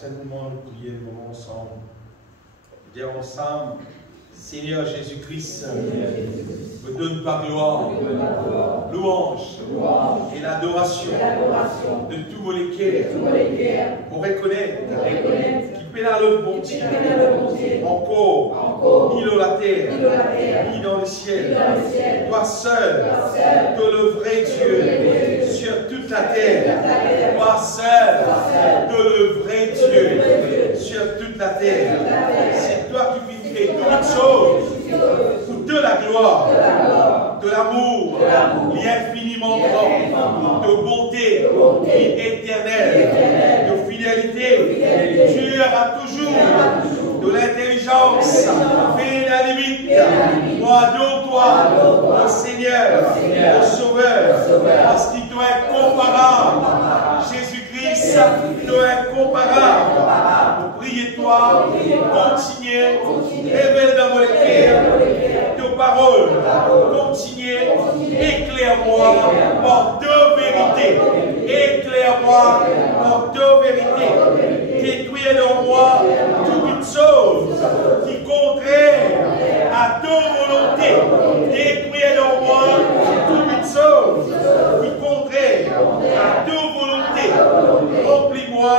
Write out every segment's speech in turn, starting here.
c'est le moment de prier, le moment ensemble. Dire ensemble, Seigneur Jésus-Christ, me donne ta gloire, louange et l'adoration de tout mon équerre pour reconnaître qu'il peut dans le bon Dieu, encore, ni dans la terre, ni dans le ciel. Toi seul, tu es le vrai Dieu sur toute la terre. Toi seul, tu es le vrai Dieu sur toute la terre. C'est toi qui fais créer toutes choses pour de la gloire, de l'amour, l'infiniment grand, de bonté, éternelle, de fidélité. Dieu a toujours de l'intelligence, fais la limite. Moi, adore-toi, au Seigneur, au Sauveur, parce qu'il doit être comparable. Jésus-Christ doit être comparable. Pour prier toi, continuez, révèle dans mon cœur tes paroles, continuez, éclaire-moi par deux vérités. Éclaire-moi par deux vérités. Détruis dans moi toute une chose qui est contraire à deux volontés. Détruis dans moi toute une chose qui est contraire à deux volontés. Remplis-moi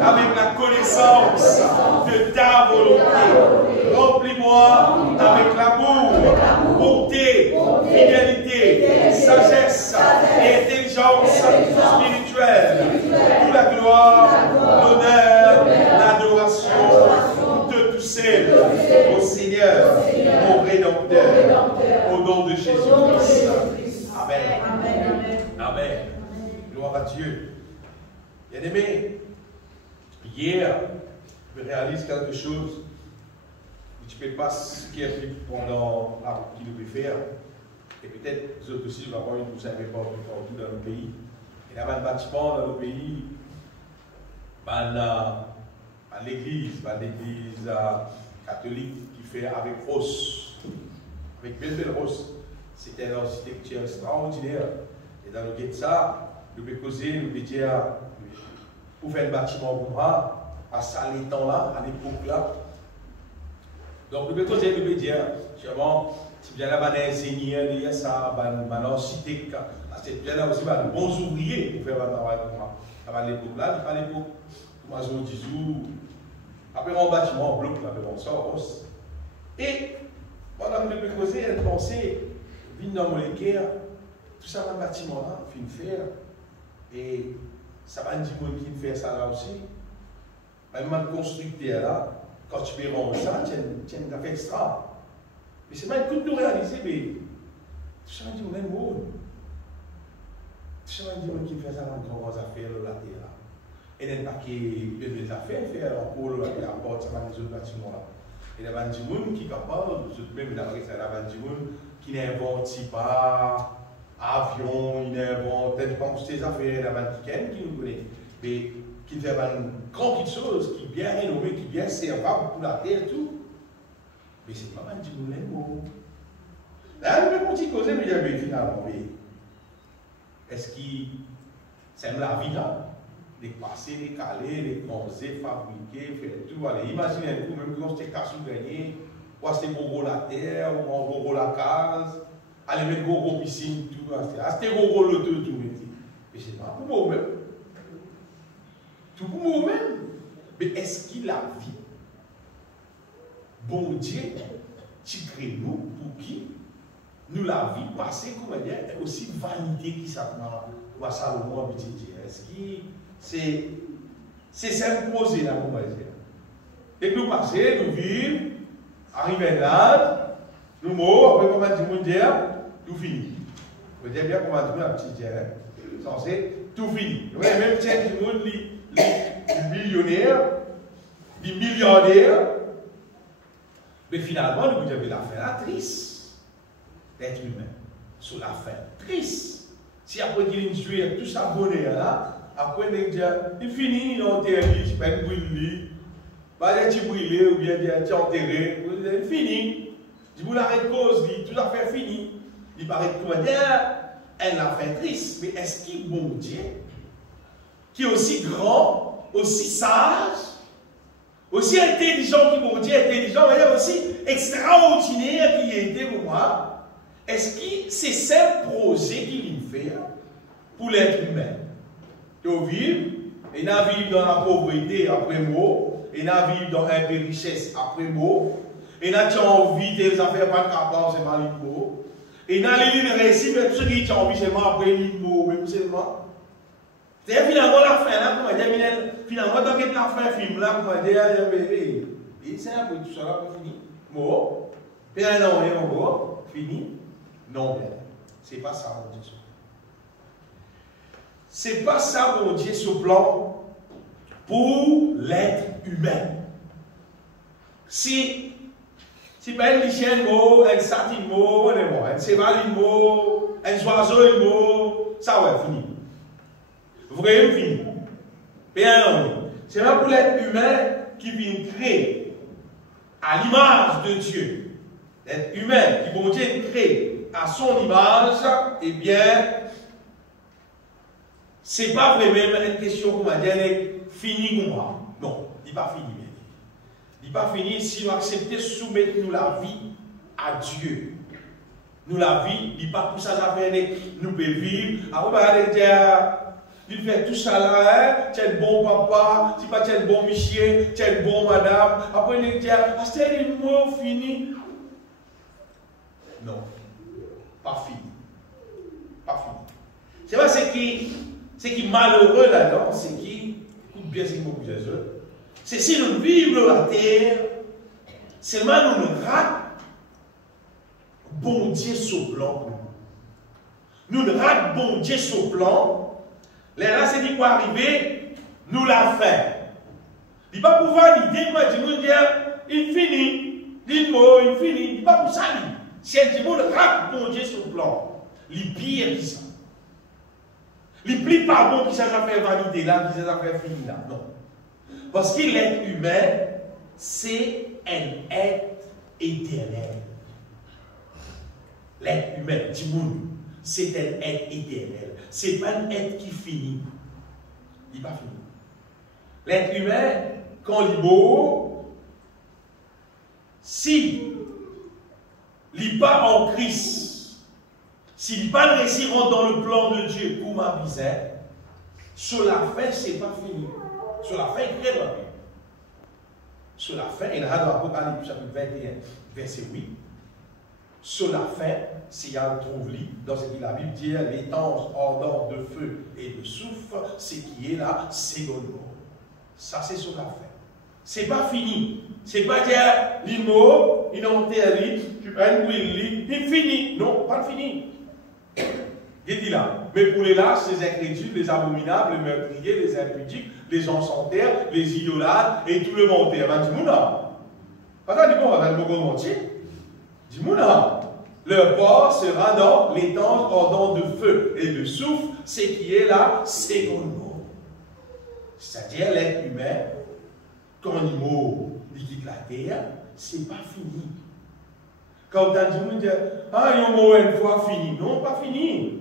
avec la connaissance de ta volonté. Remplis-moi avec l'amour, bonté, fidélité, sagesse et intelligence spirituelle. Toute la gloire, l'honneur, l'adoration de tous ceux au Seigneur, mon Rédempteur, au nom de Jésus-Christ. Amen. Amen. Gloire à Dieu. Bien-aimé, hier, je réalise quelque chose. Je ne sais pas ce qui est fait pendant la route qu'il devait faire. Et peut-être vous autres aussi, vous ne savez pas partout dans le pays. Il y a un bâtiment dans le pays, l'église catholique qui fait avec rose, avec belle rose. C'était une architecture extraordinaire. Et dans le guet de ça, nous pouvons causer, nous pouvons dire, pour faire un bâtiment pour moi, à ça, les temps-là, à l'époque-là. Donc, nous pouvons causer, nous pouvons dire, sûrement, si bien là, un ingénieur, il y a ça, un architecte, c'est bien là aussi, un bon ouvrier pour faire un travail pour moi. À l'époque-là, à l'époque, moi, je dis, après mon bâtiment en bloc, là, on sort, et pendant que nous pouvons causer, elle pensait, vine dans mon équerre, tout ça, dans le bâtiment-là, fin de faire, et ça va dire qui me fait ça là aussi. Même un constructeur là, quand tu peux rendre ça, tu as une affaire extra. Mais c'est pas un coup de nous réaliser, mais tout ça va dire même monde. Tout ça va dire qui fait ça dans les grandes affaires de la terre là. Et il y a un paquet de affaires faire encore la porte, ça va les autres bâtiments là. Et il y a des gens qui sont capables, même il y a des gens qui n'inventent pas avion, il invente ces affaires, il y a des qui nous connaissent, mais qui fait une grande chose, qui est bien rénovée, qui est bien servable pour la terre et tout. Mais c'est pas mal de gens. Là, nous pouvons causer, mais finalement, est-ce qu'il c'est la vie là? Les passer, les caler, les bronzer, fabriquer, faire tout. Allez, imaginez-vous, même quand c'était cassé gagné, ou c'était gros la terre, ou gros la case, allez mettre gros piscine, tout. C'était gros le tout. Mais c'est pas pour moi-même. Tout pour moi-même. Mais est-ce qu'il a vie? Bon Dieu, tu crées nous pour qui? Nous la vie passée, comment dire, aussi vanité qui s'appelle ou à Salomon, petit Dieu. Est-ce que c'est s'imposer là, comment dire? Et nous passer, nous vivre, arriver là, nous mourons, après comment dire, tout fini. Vous dire bien comment dire, un petit Dieu, censé tout fini. Vous voyez, même tiens, du monde, les millionnaires, les milliardaires, mais finalement, nous avons la fin triste d'être humain. Sur la fin triste. Si après qu'il a joué tout ça bonnet là, après il dit, il finit, il est enterré, je peux brûler, pas de brûler ou bien de enterré, il finit. Je vous l'arrête cause, tout à fait fini. Il paraît comment dire, elle a fait triste, mais est-ce qu'il est bon Dieu, qui est aussi grand, aussi sage, Aussi intelligent qui bon Dieu, intelligent, mais aussi extraordinaire qui était pour moi. Est-ce que c'est ce projet qu'il fait pour l'être humain? De vivre, et de vivre dans la pauvreté après mot, et de vivre dans un peu de richesse après mot, et de envie de faire pas capable, c'est mal mot. Et dans les lignes récits, même ceux qui ont envie seulement après l'immo, même seulement. C'est finalement la fin, là, comment dire, finalement, dans la fin film, là, comment dire, et c'est un peu tout ça, là, pour finir. Mot, puis un an, et on fini. Non, c'est pas ça, mon Dieu. C'est pas ça, mon Dieu, ce plan pour l'être humain. Si pas un lichen mot, un satin mot, un cheval mot, un oiseau mot, ça ouais, fini. Vraiment fini. Bien, c'est pas pour l'être humain qui vient créer à l'image de Dieu. L'être humain qui bon Dieu crée à son image, eh bien, c'est pas vraiment une question, comment dire, fini ou pas. Non, il n'est pas fini. Il n'est pas fini si nous acceptons de soumettre nous la vie à Dieu. Nous la vie, il n'est pas pour ça que nous pouvons vivre. Après, il fait tout ça là, tu es un bon papa, tu es un bon monsieur, tu es un bon madame. Après, il dit, c'est le mot fini. Non, pas fini. Pas fini. C'est vrai, ce qui est malheureux là-dedans, c'est qui, écoute bien ce que vous dites, c'est si nous vivons la terre, seulement nous ratons bon Dieu sur plan. Nous ratons bon Dieu sur plan. Là, c'est dit quoi arriver, nous la fait. Il ne va pas pouvoir l'idée, moi, je dire, il finit, il mot, il finit, il ne va pas pour ça. Si un monde rate bon Dieu sur plan, il pire que ça. Il plie pas bon qui ça fait valider là, qui ça fait finir là. Non. Parce que l'être humain, c'est un être éternel. L'être humain, c'est un être éternel. Ce n'est pas un être qui finit. Il n'est pas fini. L'être humain, quand il est beau, si il n'est pas en Christ, s'il n'est pas réussi dans le plan de Dieu pour ma misère, sur la fin, ce n'est pas fini. Sur la fin, il crée la vie. Sur la fin, il y a dans l'Apocalypse chapitre 21, verset 8. Sur la fin, s'il y a un trouve-lit, dans ce que la Bible dit, les temps ardents de feu et de soufre, ce qui est là, c'est le mot. Ça, c'est sur la fin. Ce n'est pas fini. Ce n'est pas dire, l'immo, il enterre, tu as une bouille, il finit. Non, pas fini. Il dit là. Mais pour les lâches, les incrédules, les abominables, les meurtriers, les impudiques, les enchanterres, les idolâtres et tout le monde. Ben, dis-moi là. Pas dit bon, on va le mot mentir. Dis-moi là. Leur corps sera dans les temps ardents de feu et de soufre, ce qui est là, c'est le mot. C'est-à-dire l'être humain, quand il mot, il quitte la terre, c'est pas fini. Quand on dit, ah, il y a un mot une fois fini. Non, pas fini.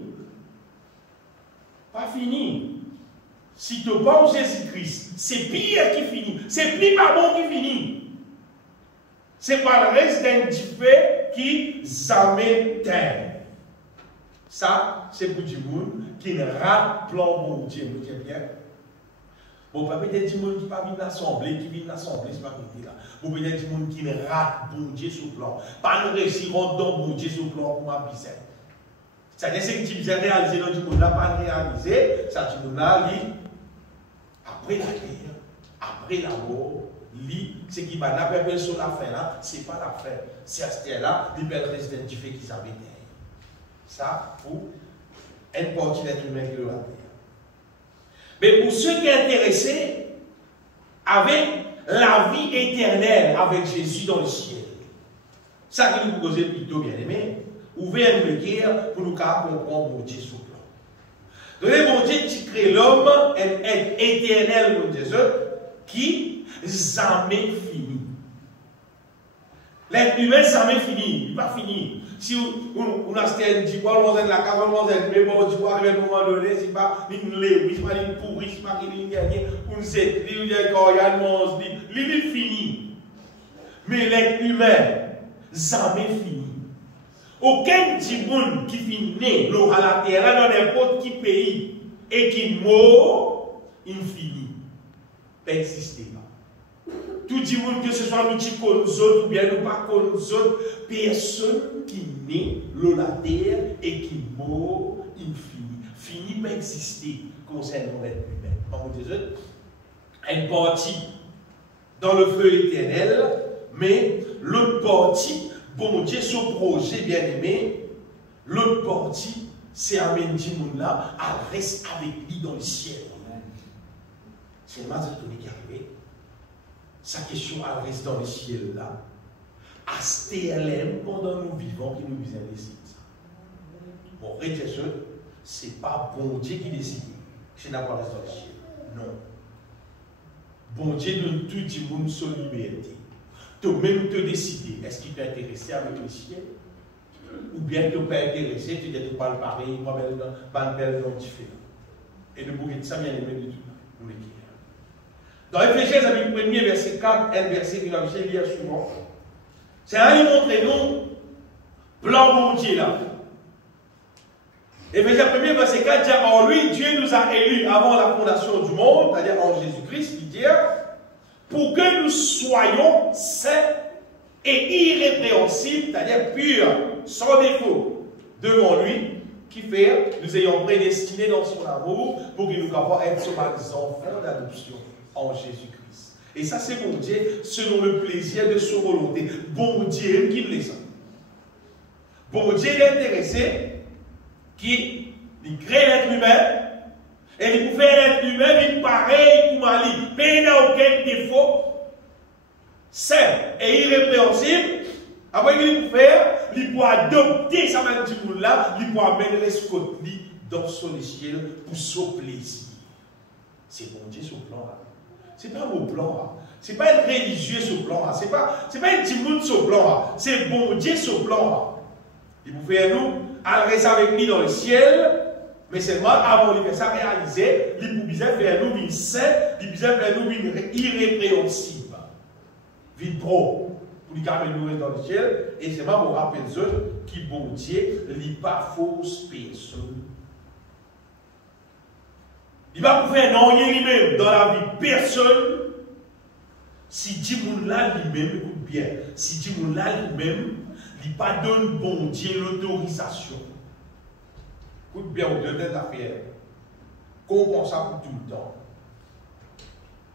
Pas fini. Si tu penses Jésus-Christ, c'est pire qui finit. C'est plus pas bon qui finit. C'est pas le reste d'un fait qui jamais terre. Ça, c'est pour du monde qui ne rate plan bon Dieu. Vous dites bien. Bon, peut-être du monde qui ne va pas venir l'assemblée, qui vient l'assemblée, c'est pas comme là. Bon, peut-être du monde qui ne rate bon Dieu sur le plan. Pas nous réussir dans bon Dieu sur le plan pour ma bicelle. C'est-à-dire que tu as réalisé dans du monde, n'a pas réalisé, ça tu nous as dit, après la guerre, après la mort, ce qui va n'appeler sur la fin là, ce n'est pas la fin. C'est à ce là, les belles résidents du fait qu'ils avaient derrière. Ça, pour une partie d'être humain qui le a. Mais pour ceux qui sont intéressés avec la vie éternelle, avec Jésus dans le ciel, ça que nous vous posez plutôt bien aimé, ouvrez le guerre pour nous comprendre mon Dieu sous plan. Donc, mon Dieu, tu crées l'homme, un être éternel, mon Dieu, qui jamais fini. L'être humain, ça m'est fini. Il va finir. Si on a dit, on a la cave, on a mais bon, tu vois, à un moment donné, c'est pas une lévrie, c'est pas une pourrie, c'est pas une dernière, on sait, il y a un monstre, il est fini. Mais l'être humain, ça m'est fini. Aucun petit monde qui finit à la terre, dans n'importe quel pays, et qui meurt, il finit. Ça n'existe pas. Tout le monde, que ce soit nous qui connaissons ou bien nous pas connaissons, personne qui naît dans la terre et qui meurt, il finit. Fini pas exister concernant l'être humain. Par contre, une partie dans le feu éternel, mais l'autre partie, bon Dieu, ce projet bien aimé, l'autre partie, c'est amener ce monde-là à rester avec lui dans le ciel. C'est le matin qui est arrivé. Sa question, elle reste dans le ciel là. À STLM, pendant nous vivons, qui nous décide ça. Bon, rétention, ce n'est pas bon Dieu qui décide. Je n'ai pas resté dans le ciel. Non. Bon Dieu donne tout le monde son liberté. Toi-même te décider, est-ce qu'il t'est intéressé avec le ciel? Ou bien tu n'es pas intéressé, tu ne pas le pareil, pas le bel nom différent. Et le bouquet de ça, bien aimé du tout. Nous l'écrire. Dans Éphésiens, le premier verset 4, un verset qui va lire souvent. C'est un qui montre nous, plan bon Dieu là. Éphésiens 1er verset 4 dit en lui, Dieu nous a élus avant la fondation du monde, c'est-à-dire en Jésus-Christ, il dit, pour que nous soyons saints et irrépréhensibles, c'est-à-dire purs, sans défaut, devant lui, qui fait, nous ayons prédestinés dans son amour pour que nous puissions être des enfants d'adoption en Jésus-Christ. Et ça, c'est bon Dieu, selon le plaisir de sa volonté. Bon Dieu qui le sent. Bon Dieu est intéressé, qui crée l'être humain, et il peut faire l'être humain, il pareil pour Mali, mais il n'a aucun défaut, saint et irrépréhensible. Après qu'il peut faire, il peut adopter sa main du monde là, il peut amener l'escotte dans son ciel pour son plaisir. C'est bon Dieu ce plan là. Ce n'est pas mon plan là. Ce n'est pas un religieux ce plan là. Ce n'est pas un petit monde ce plan là. C'est bon Dieu ce plan là. Il peut faire nous, aller avec lui dans le ciel, mais seulement avant de faire ça réaliser, il peut faire nous une sainte, il peut faire nous une irrépréhensible. Vite pro. Pour lui garder nous dans le ciel, et c'est moi pour rappeler eux qui bon Dieu, il n'est pas fausse personne. Il va pas faire non rien lui-même dans la vie personne. Si Dimoun là lui-même, écoute bien, si Dimoun là lui-même, il ne pas donne bon Dieu l'autorisation. Écoute bien, au deux têtes d'affaires. Comprends ça pour tout le temps.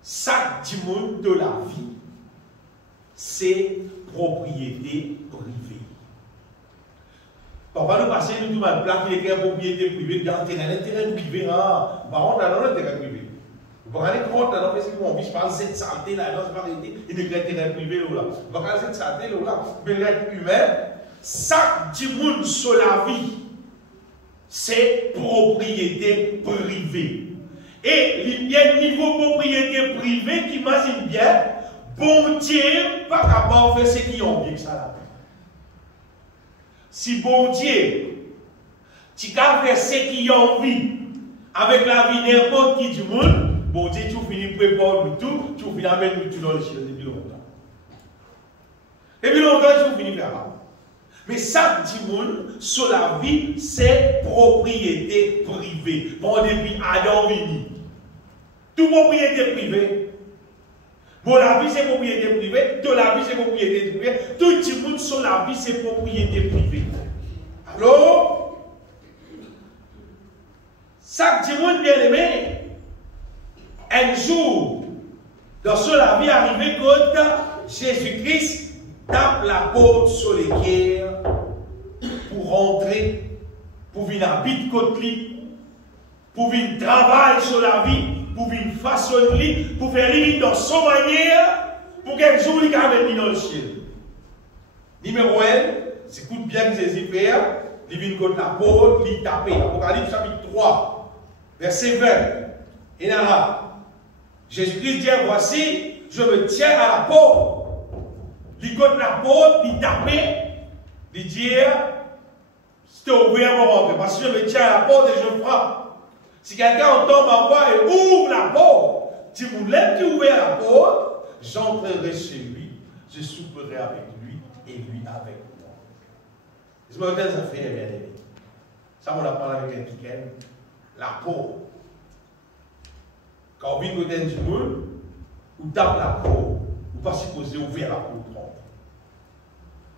Chaque Dimoun de la vie, c'est propriété privée. Parfois, nous passons, nous avons une plaque qui est propriété privée, dans l'intérêt privé. Par contre, dans l'intérêt privé. Vous regardez compte, là, parce qu'on vit par cette santé, là, dans cette variété, il y a l'intérêt privé, là. Vous regardez cette santé, là, mais l'être humain, chaque monde sur la vie, c'est propriété privée. Et il y a un niveau propriété privée qui m'imagine bien. Bon Dieu, pas capable de faire ce qui ont bien que ça là. Si bon Dieu, tu as fait ce qui ont envie avec la vie n'importe qui du monde, bon Dieu, tu finis de préparer tout, tu finis de mettre tout dans le ciel depuis longtemps. Depuis longtemps, tu finis de faire ça. Mais chaque petit monde, sur la vie, c'est propriété privée. Bon, depuis Adam Vini. Tout propriété privée. Bon, la vie, c'est propriété privée. Tout la vie, c'est propriété privée. Tout le monde sur la vie, c'est propriété privée. Alors, chaque petit monde bien aimé, un jour, dans la vie arrivée, quand Jésus-Christ tape la porte sur les pierres pour rentrer, pour venir habiter côté lui, pour venir travailler sur la vie, pour venir façonner, pour faire vivre dans son manière, pour qu'un jour il amène dans le ciel. Numéro 1, écoute bien que Jésus fait, il vient contre la porte, il tape. Apocalypse chapitre 3, verset 20. Et là, Jésus-Christ dit, voici, je me tiens à la porte il compte la porte, il tape, il dit, c'était ouvert pour rentrer. Parce que je me tiens à la porte et je frappe. Si quelqu'un entend ma voix et ouvre la porte, si vous l'êtes qui ouvre la porte, j'entrerai chez lui, je souperai avec lui et lui avec moi. C'est ce que ça fait, bien aimé. Ça, on l'a parlé avec un week-end. La porte. Quand on vient côté du monde, on tape la porte. On ne pas supposer ouvrir la porte.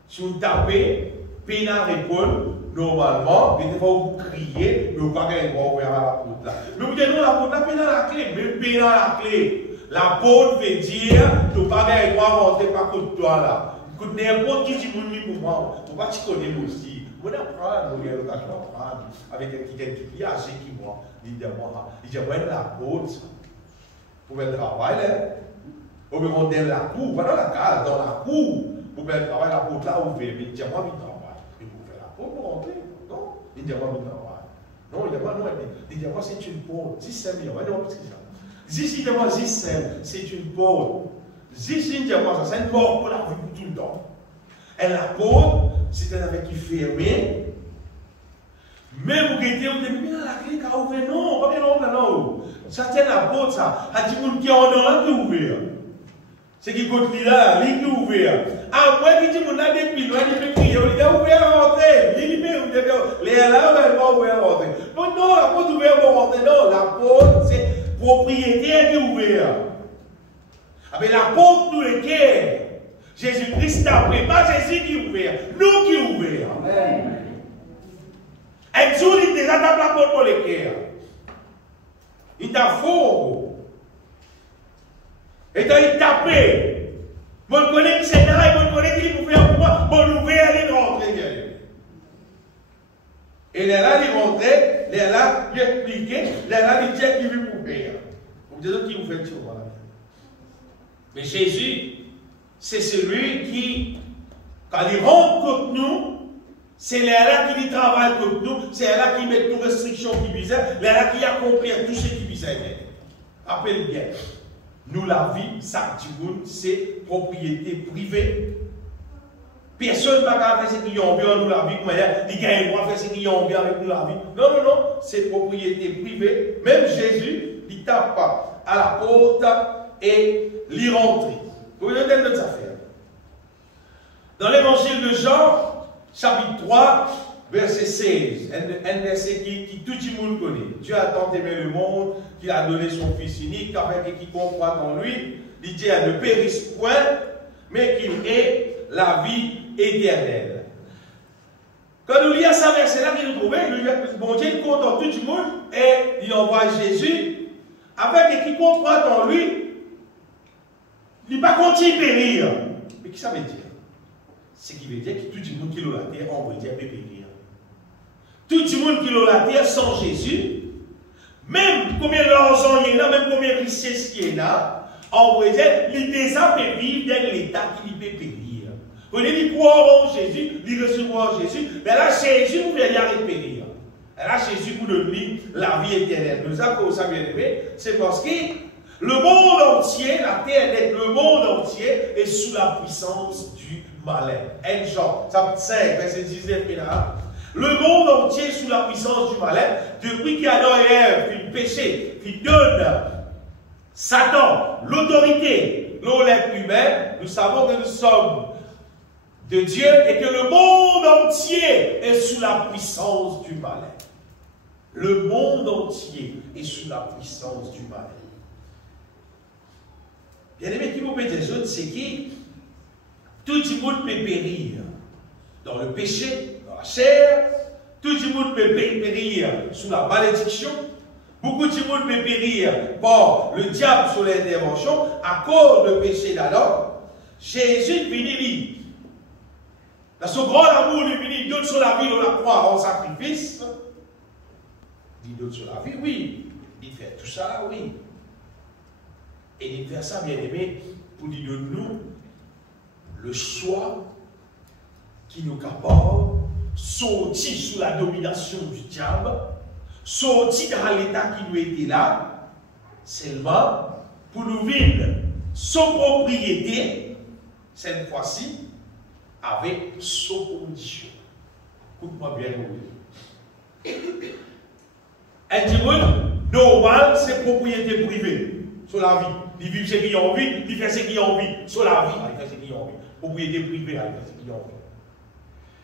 Si on tape, pénal répond, normalement, il faut vous crier, mais vous ne pouvez pas ouvrir la porte là. Mais vous dites non, la porte là, pénal la clé, mais pénal la clé. La porte veut dire, tu ne peux pas rentrer par contre toi là. Écoute, n'importe qui dit pour moi, tu ne peux pas te connaître aussi. On apprend, nous apprendre avec quelqu'un qui est âgé qui moi. Il dit moi, la porte, pour le travail, on me rendre la cour, pas dans la case, dans la cour, pour le travail, la porte là ouverte. Il dit moi, il travaille. Il faut faire la porte pour rentrer. Non, il dit moi, il travaille. Non, il dit moi, non, il dit moi, c'est une porte. 10 millions, non, parce que ça. Zis, moi, c'est une porte. Zis, il dit moi, ça, c'est une mort pour la vie pour tout le temps. Et la porte, c'est un avec qui fermé. Mais vous guettez, vous dites, mais la clé qui a ouvert, non, pas bien non. Ça tient la porte, ça. Il y a des gens qui ont un qui est ouvert. C'est qui continue là, il est ouvert. Ah, moi, qui dit, mon a des piles, il peut crier, il est ouvert à rentrer. Il est là, il va ouvert à rentrer. Non, la porte est ouverte pour rentrer. Non, la porte, c'est propriétaire qui est ouvert. Ah, mais la porte, nous, le cœur. Jésus-Christ t'a pris, pas Jésus qui est ouvert, nous qui est ouvert. Amen. Et Dieu, il déjà tape la porte pour le cœur. Il t'a faux. Et il tape. Bon, je connais qui c'est là, bon, je connais qui est ouvert pour moi, bon, ouvert, il est rentré. Et là, il est rentré, là, il expliqué, là, il dit qu'il veut ouvrir. Vous dites qui vous fait sur moi. Mais Jésus, c'est celui qui, quand il rentre contre nous, c'est là qui travaille contre nous, c'est là qui met toutes les restrictions qui visaient, là qui accomplit tout ce qui visait. Rappelez bien, nous la vie, ça c'est propriété privée. Personne ne va faire ce qui ont bien nous la vie, il gagne le droit de faire ce qui ont bien avec nous la vie. Non, c'est propriété privée. Même Jésus, il tape pas à la porte et l'y rentre. Vous voyez notre affaire. Dans l'évangile de Jean, chapitre 3, verset 16, un verset qui tout le monde connaît. Dieu a tant aimé le monde qu'il a donné son Fils unique, afin qu'il croit en lui, il dit ne périsse point, mais qu'il ait la vie éternelle. Quand nous lisons ce verset-là, nous trouvons, bon Dieu compte en tout le monde et il envoie Jésus, afin qu'il croit en lui. Il ne va pas continuer à périr. Mais qui ça veut dire? C'est qui veut dire que tout le monde qui l'a la terre, on va dire, peut périr. Tout le monde qui l'a la terre sans Jésus, même combien d'argent il y a là, même combien de richesse il y a là, on va dire, il déjà peut vivre dans l'état qui peut périr. Vous voyez, il croit en Jésus, il recevoir Jésus, mais là, Jésus vous vient y périr. Et là, Jésus vous donne la vie éternelle. Nous avons ça bien aimé, c'est parce que le monde entier, la terre, le monde entier est sous la puissance du malin. Jean, chapitre 5, verset 19, le monde entier est sous la puissance du malin, depuis qu'Adam et Ève fit le péché, qui donne Satan l'autorité, l'être humain, nous savons que nous sommes de Dieu et que le monde entier est sous la puissance du malin. Le monde entier est sous la puissance du malin. Bien aimé, qui vous peut dire, c'est qui tout le monde peut périr dans le péché, dans la chair, tout le monde peut périr sous la malédiction, beaucoup de monde peut périr par le diable sur l'intervention à cause du péché d'Adam. Jésus finit dans son grand amour, il finit, il donne sur la vie, on la croix en sacrifice. Il donne sur la vie, oui. Il fait tout ça, oui. Et il fait ça, bien aimé, pour dire de nous le choix qui nous capable sortir sous la domination du diable, sortir dans l'état qui nous était là, seulement pour nous vivre sans propriété, cette fois-ci, avec sous condition. Écoute-moi bien, un dimanche, normal, c'est propriété privée sur la vie. Il vit ce qu'il a envie, il fait ce qu'il a envie. Sur la vie, il fait ce qu'il a envie. Propriété privée, il fait ce qu'il a envie.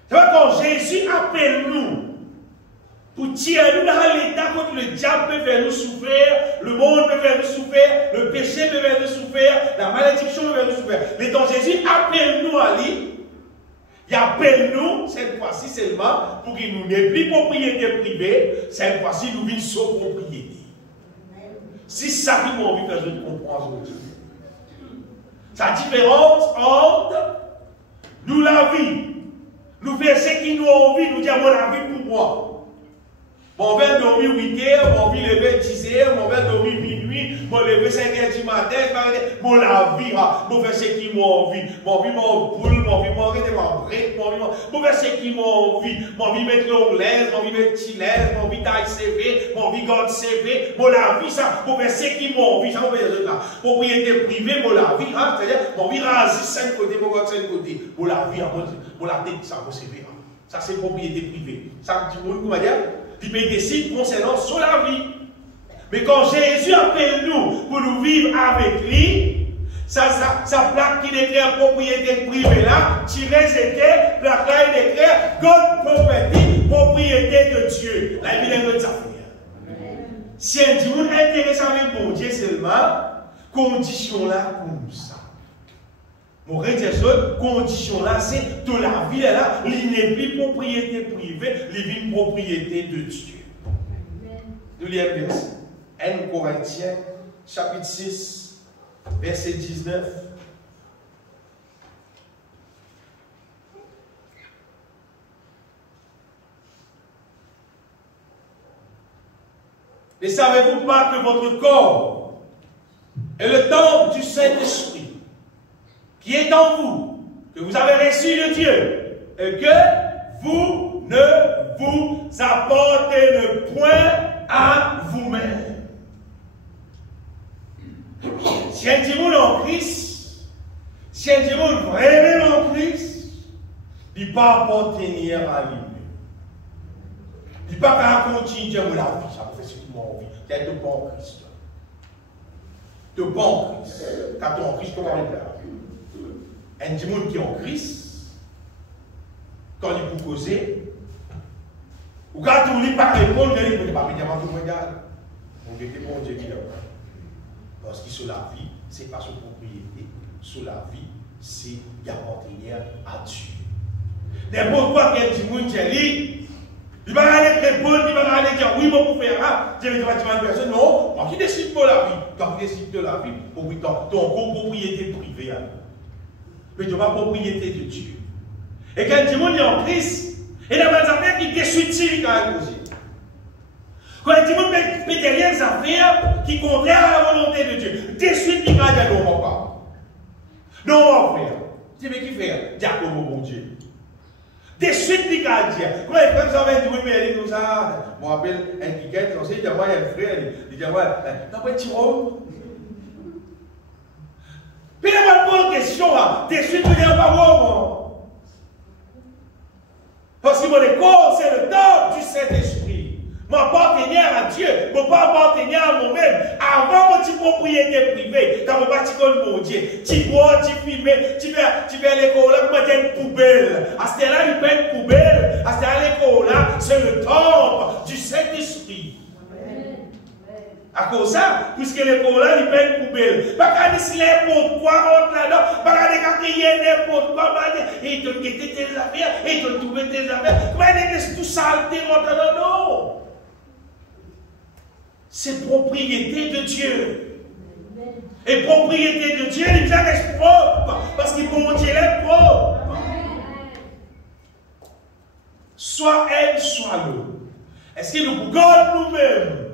C'est vrai, quand Jésus appelle nous pour tirer nous dans l'état quand le diable peut faire nous souffrir, le monde peut faire nous souffrir, le péché peut faire nous souffrir, la malédiction peut faire nous souffrir. Mais quand Jésus appelle nous à lui, il appelle nous, cette fois-ci seulement, pour qu'il nous n'ait plus propriété privée, cette fois-ci nous vîmes sans propriété. C'est ça qui m'a envie que je comprends aujourd'hui. Sa différence entre nous la vie, nous faire ce qui nous a envie, nous dire mon la vie pour moi. Mon verre dormir 8 heures, mon vie lever 10 heures, mon verre dormir minuit, mon lever 5 heures du matin, mon la vie, mon faire ce qui m'a envie, mon vie mon boule, mon vie mon arrêter mon break, mon faire ce qui m'a envie, mon vie mettre l'onglaise, mon vie mettre tilaise, mon vie taille CV, mon vie garde CV, mon la vie ça, mon faire ce qui m'a envie, ça on va dire là. Propriété privée, mon la vie, c'est-à-dire mon vie rase 5 côtés, mon garde 5 côtés, mon la vie, mon la tête, ça mon CV. Ça c'est propriété privée. Ça du monde comment dire? Il peut décider concernant sur la vie. Mais quand Jésus appelle nous pour nous vivre avec lui, sa plaque qui déclare propriété privée là, tirée c'était, plaque là il déclare God property, propriété de Dieu. Là il vient de ça. Si un dimanche intéressé avec mon Dieu seulement, condition là comme ça. Mon rédacteur, condition là, c'est de la vie là, il n'est plus propriété privée, il est une propriété de Dieu. Nous lisons le verset. 1 Corinthiens, chapitre 6, verset 19. Ne savez-vous pas que votre corps est le temple du Saint-Esprit qui est en vous, que vous avez reçu de Dieu, et que vous ne vous apportez point à vous-même. Si un dimanche en Christ, si un dimanche vraiment en Christ, il ne peut pas appartenir à lui. Il ne peut pas continuer la vie, ça fait ce qu'il m'a envie, d'être de bon Christ. De bon Christ. Quand on est en Christ, comment on est là? Un dimanche qui est en Christ, quand il peut causer, ou quand on ne peut pas répondre, il ne peut pas venir à tout le monde. On était bon Dieu qui l'a. Parce que sur la vie, ce n'est pas sur propriété. Sur la vie, c'est appartenir à Dieu. N'importe quoi qu'un dimanche dit, il va aller répondre, il va aller dire oui, bon, pour faire ça. Je vais dire à une personne, non, moi qui décide de la vie. Quand tu décides de la vie, pour ton copropriété privée. Mais tu n'as pas propriété de Dieu. Et quand tu es en Christ, il y a des affaires qui déçuent quand même aussi. Quand tu es derrière des affaires qui sont contraires à la volonté de Dieu, déçues qui quand même non pas. Non, frère. Tu veux qui faire? Diable mon Dieu. Déçues qui quand même. Comment les frères savent du monde mais comme ça? Je me rappelle un piquet, on sait qu'il y a un frère, il dit moi, t'as pas de tirant? Puis il n'y a pas de bonne question là. Des suites, il n'y a pas bon. Parce que mon corps, c'est le temple du Saint-Esprit. M'appartenir à Dieu, ne pas appartenir à moi-même. Avant mon petit propriété privée, quand mon bâti comme mon Dieu, tu bois, tu fumes, tu vas à l'école, là, comment dire une poubelle. À ce là, il fait une poubelle. À ce là, l'école là, c'est le temple du Saint-Esprit. À cause de ça, puisque l'école là, il fait une poubelle. Pas quand il n'importe quoi rentre là-dedans, pas quand il y a n'importe quoi, et te quitter tes affaires, et te trouver tes affaires. Comment il laisse tout saleté rentre là-dedans? Non. C'est propriété de Dieu. Et propriété de Dieu, il vient d'être propre, parce qu'il bon Dieu est propre. Soit elle, soit nous. Est-ce que nous gardons nous-mêmes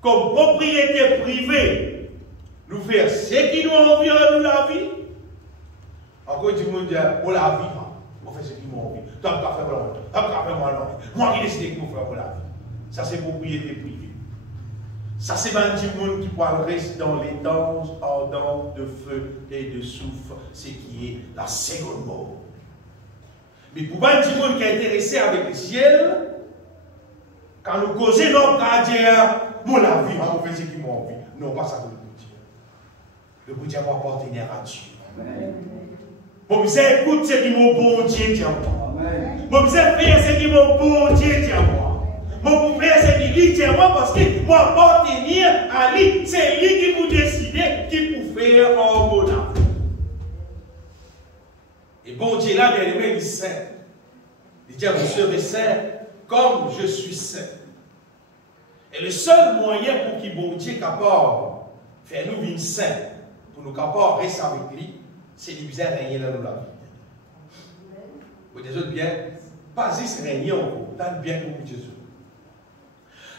comme propriété privée, nous faire ce qui nous envie à nous la vie? Encore du monde dit, on la vie, on fait ce qui nous envie. Tu n'as pas fait moi, moi qui décide que nous faisons pour la vie. Ça c'est propriété privée. Ça, c'est un petit monde qui reste dans les temps ardents de feu et de soufre, ce qui est la seconde mort. Mais pour un petit monde qui est intéressé avec le ciel, quand nous causons notre cardiaque, mon la vie, on fait ce qui m'a envie. Non, pas ça pour le Dieu. Le Dieu va appartenir à Dieu. Bon, vous écoute ce qui mon bon Dieu dit à moi. Bon, vous faire ce qui mon bon Dieu dit à moi. Bon, vous faire ce qui lui dit à moi parce que moi appartenir à lui, c'est lui qui vous décide, qui vous fait en bon âme. Et bon Dieu là, bien aimé, il est saint. Il dit, vous serez saint comme je suis saint. Et le seul moyen pour qu'il bon Dieu capable de faire nous vivre saints, pour nous capables de rester avec lui, c'est de bien régner dans la vie. Vous dites bien, pas juste régner encore, tant bien que Jésus.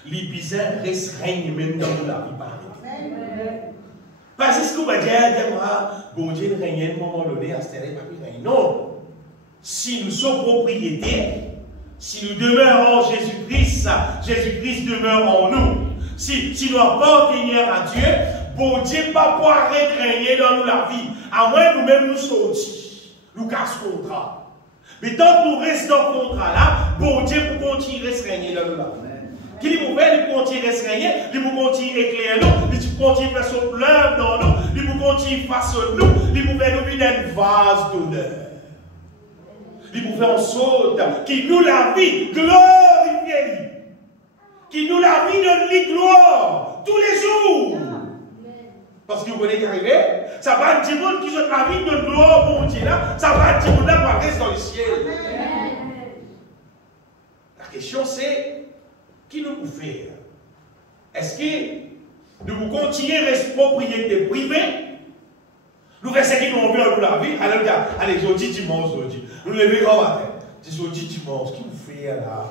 Les bizarres restent régner même dans la vie, pareil. Pas juste que vous va dire, bon Dieu règne à un moment donné, à ce terrain, non. Si nous sommes propriétaires, si nous demeurons en Jésus-Christ, Jésus-Christ demeure en nous. Si nous appartenons à Dieu, bon Dieu ne va pas pouvoir régner dans nous la vie. À moins que nous-mêmes nous sortis, nous cassons le contrat. Mais tant que nous restons dans le contrat là, bon Dieu pour continuer à régner dans nous la vie. Qui lui vous fait, il continue à régner, il vous continue à éclairer nous, il continue à faire son plein dans nous, il vous continue à façonner nous, il vous fait nous vivre un vase d'honneur. Il vous fait en sorte qui nous la vie, glorifiez-lui. Qui nous la vie donne lui gloire tous les jours. Parce que vous voyez qu'arriver, ça va dire monde qui ont la vie de gloire pour Dieu là, ça va dire monde là pour rester dans le ciel. La question c'est, qui nous peut faire? Est-ce que nous vous continuez à rester propriété privée? Nous faisons ce qui nous envie dans la vie. Allez, aujourd'hui, dimanche, aujourd'hui. Nous levons grand matin. Aujourd'hui, dimanche, qui nous fait là?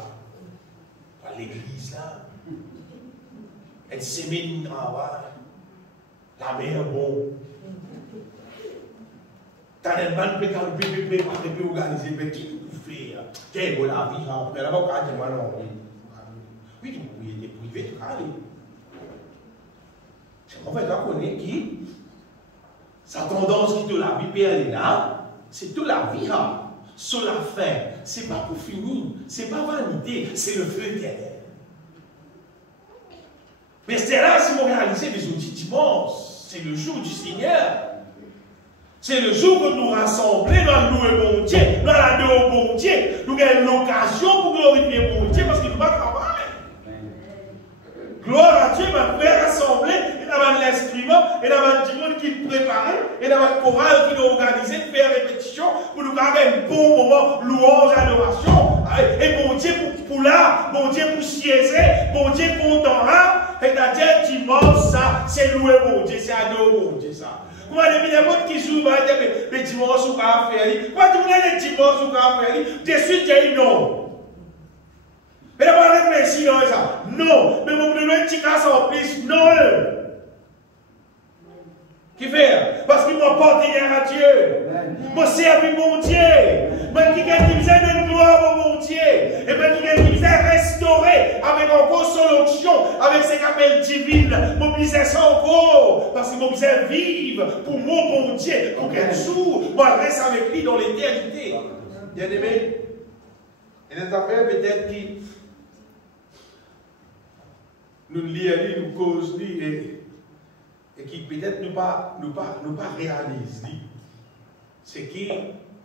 À l'église là. Elle semaine de travail. La mer bon. T'as un ban de organiser, mais qui nous fait? Quelle est la vie après? Là-bas, on dit, non. Oui, il est privé, tu vas aller. C'est en fait, là qu'on est qui? Sa tendance qui te la vie, elle est là, c'est toute la vie là. Sur la fin, c'est pas pour finir, c'est pas vanité, c'est le feu éternel. Mais c'est là, si vous réalisez les outils dimanche, c'est le jour du Seigneur. C'est le jour que nous rassemblons dans le bon Dieu, dans la au bon Dieu. Nous avons l'occasion pour glorifier bon Dieu parce qu'il nous va travailler. Gloire à Dieu, ma frère rassemblé, il y a l'instrument, il y a un monde qui prépare, il y a un choral qui doit organiser, faire répétition pour nous garder un bon moment, louange, adoration. Et bon Dieu pour là, bon Dieu pour siéger, bon Dieu content là, c'est-à-dire dimanche, ça, c'est louer bon Dieu, c'est adorer bon Dieu, ça. Comment il y a des gens qui jouent, mais dimanche, on va faire, quoi tu voulais les dimanches, on va faire, de suite, il y a non. Mais d'abord, réfléchir dans ça. Non. Mais vous devez un petit casse en plus. Non. Qui fait? Parce qu'il m'a porté à Dieu. Moi, servi mon Dieu. Mais qui a besoin de gloire au mon Dieu. Et bien, qui a besoin de restaurer avec encore son onction, avec ses capelles divines. Mobilisation encore. Parce qu'il m'a besoin de vivre pour mon bon Dieu. Pour qu'un jour, moi, je reste avec lui dans l'éternité. Bien aimé. Et cette affaire peut-être qui. Nous lisons, nous causons, et qui peut-être nous pas réalisent. C'est que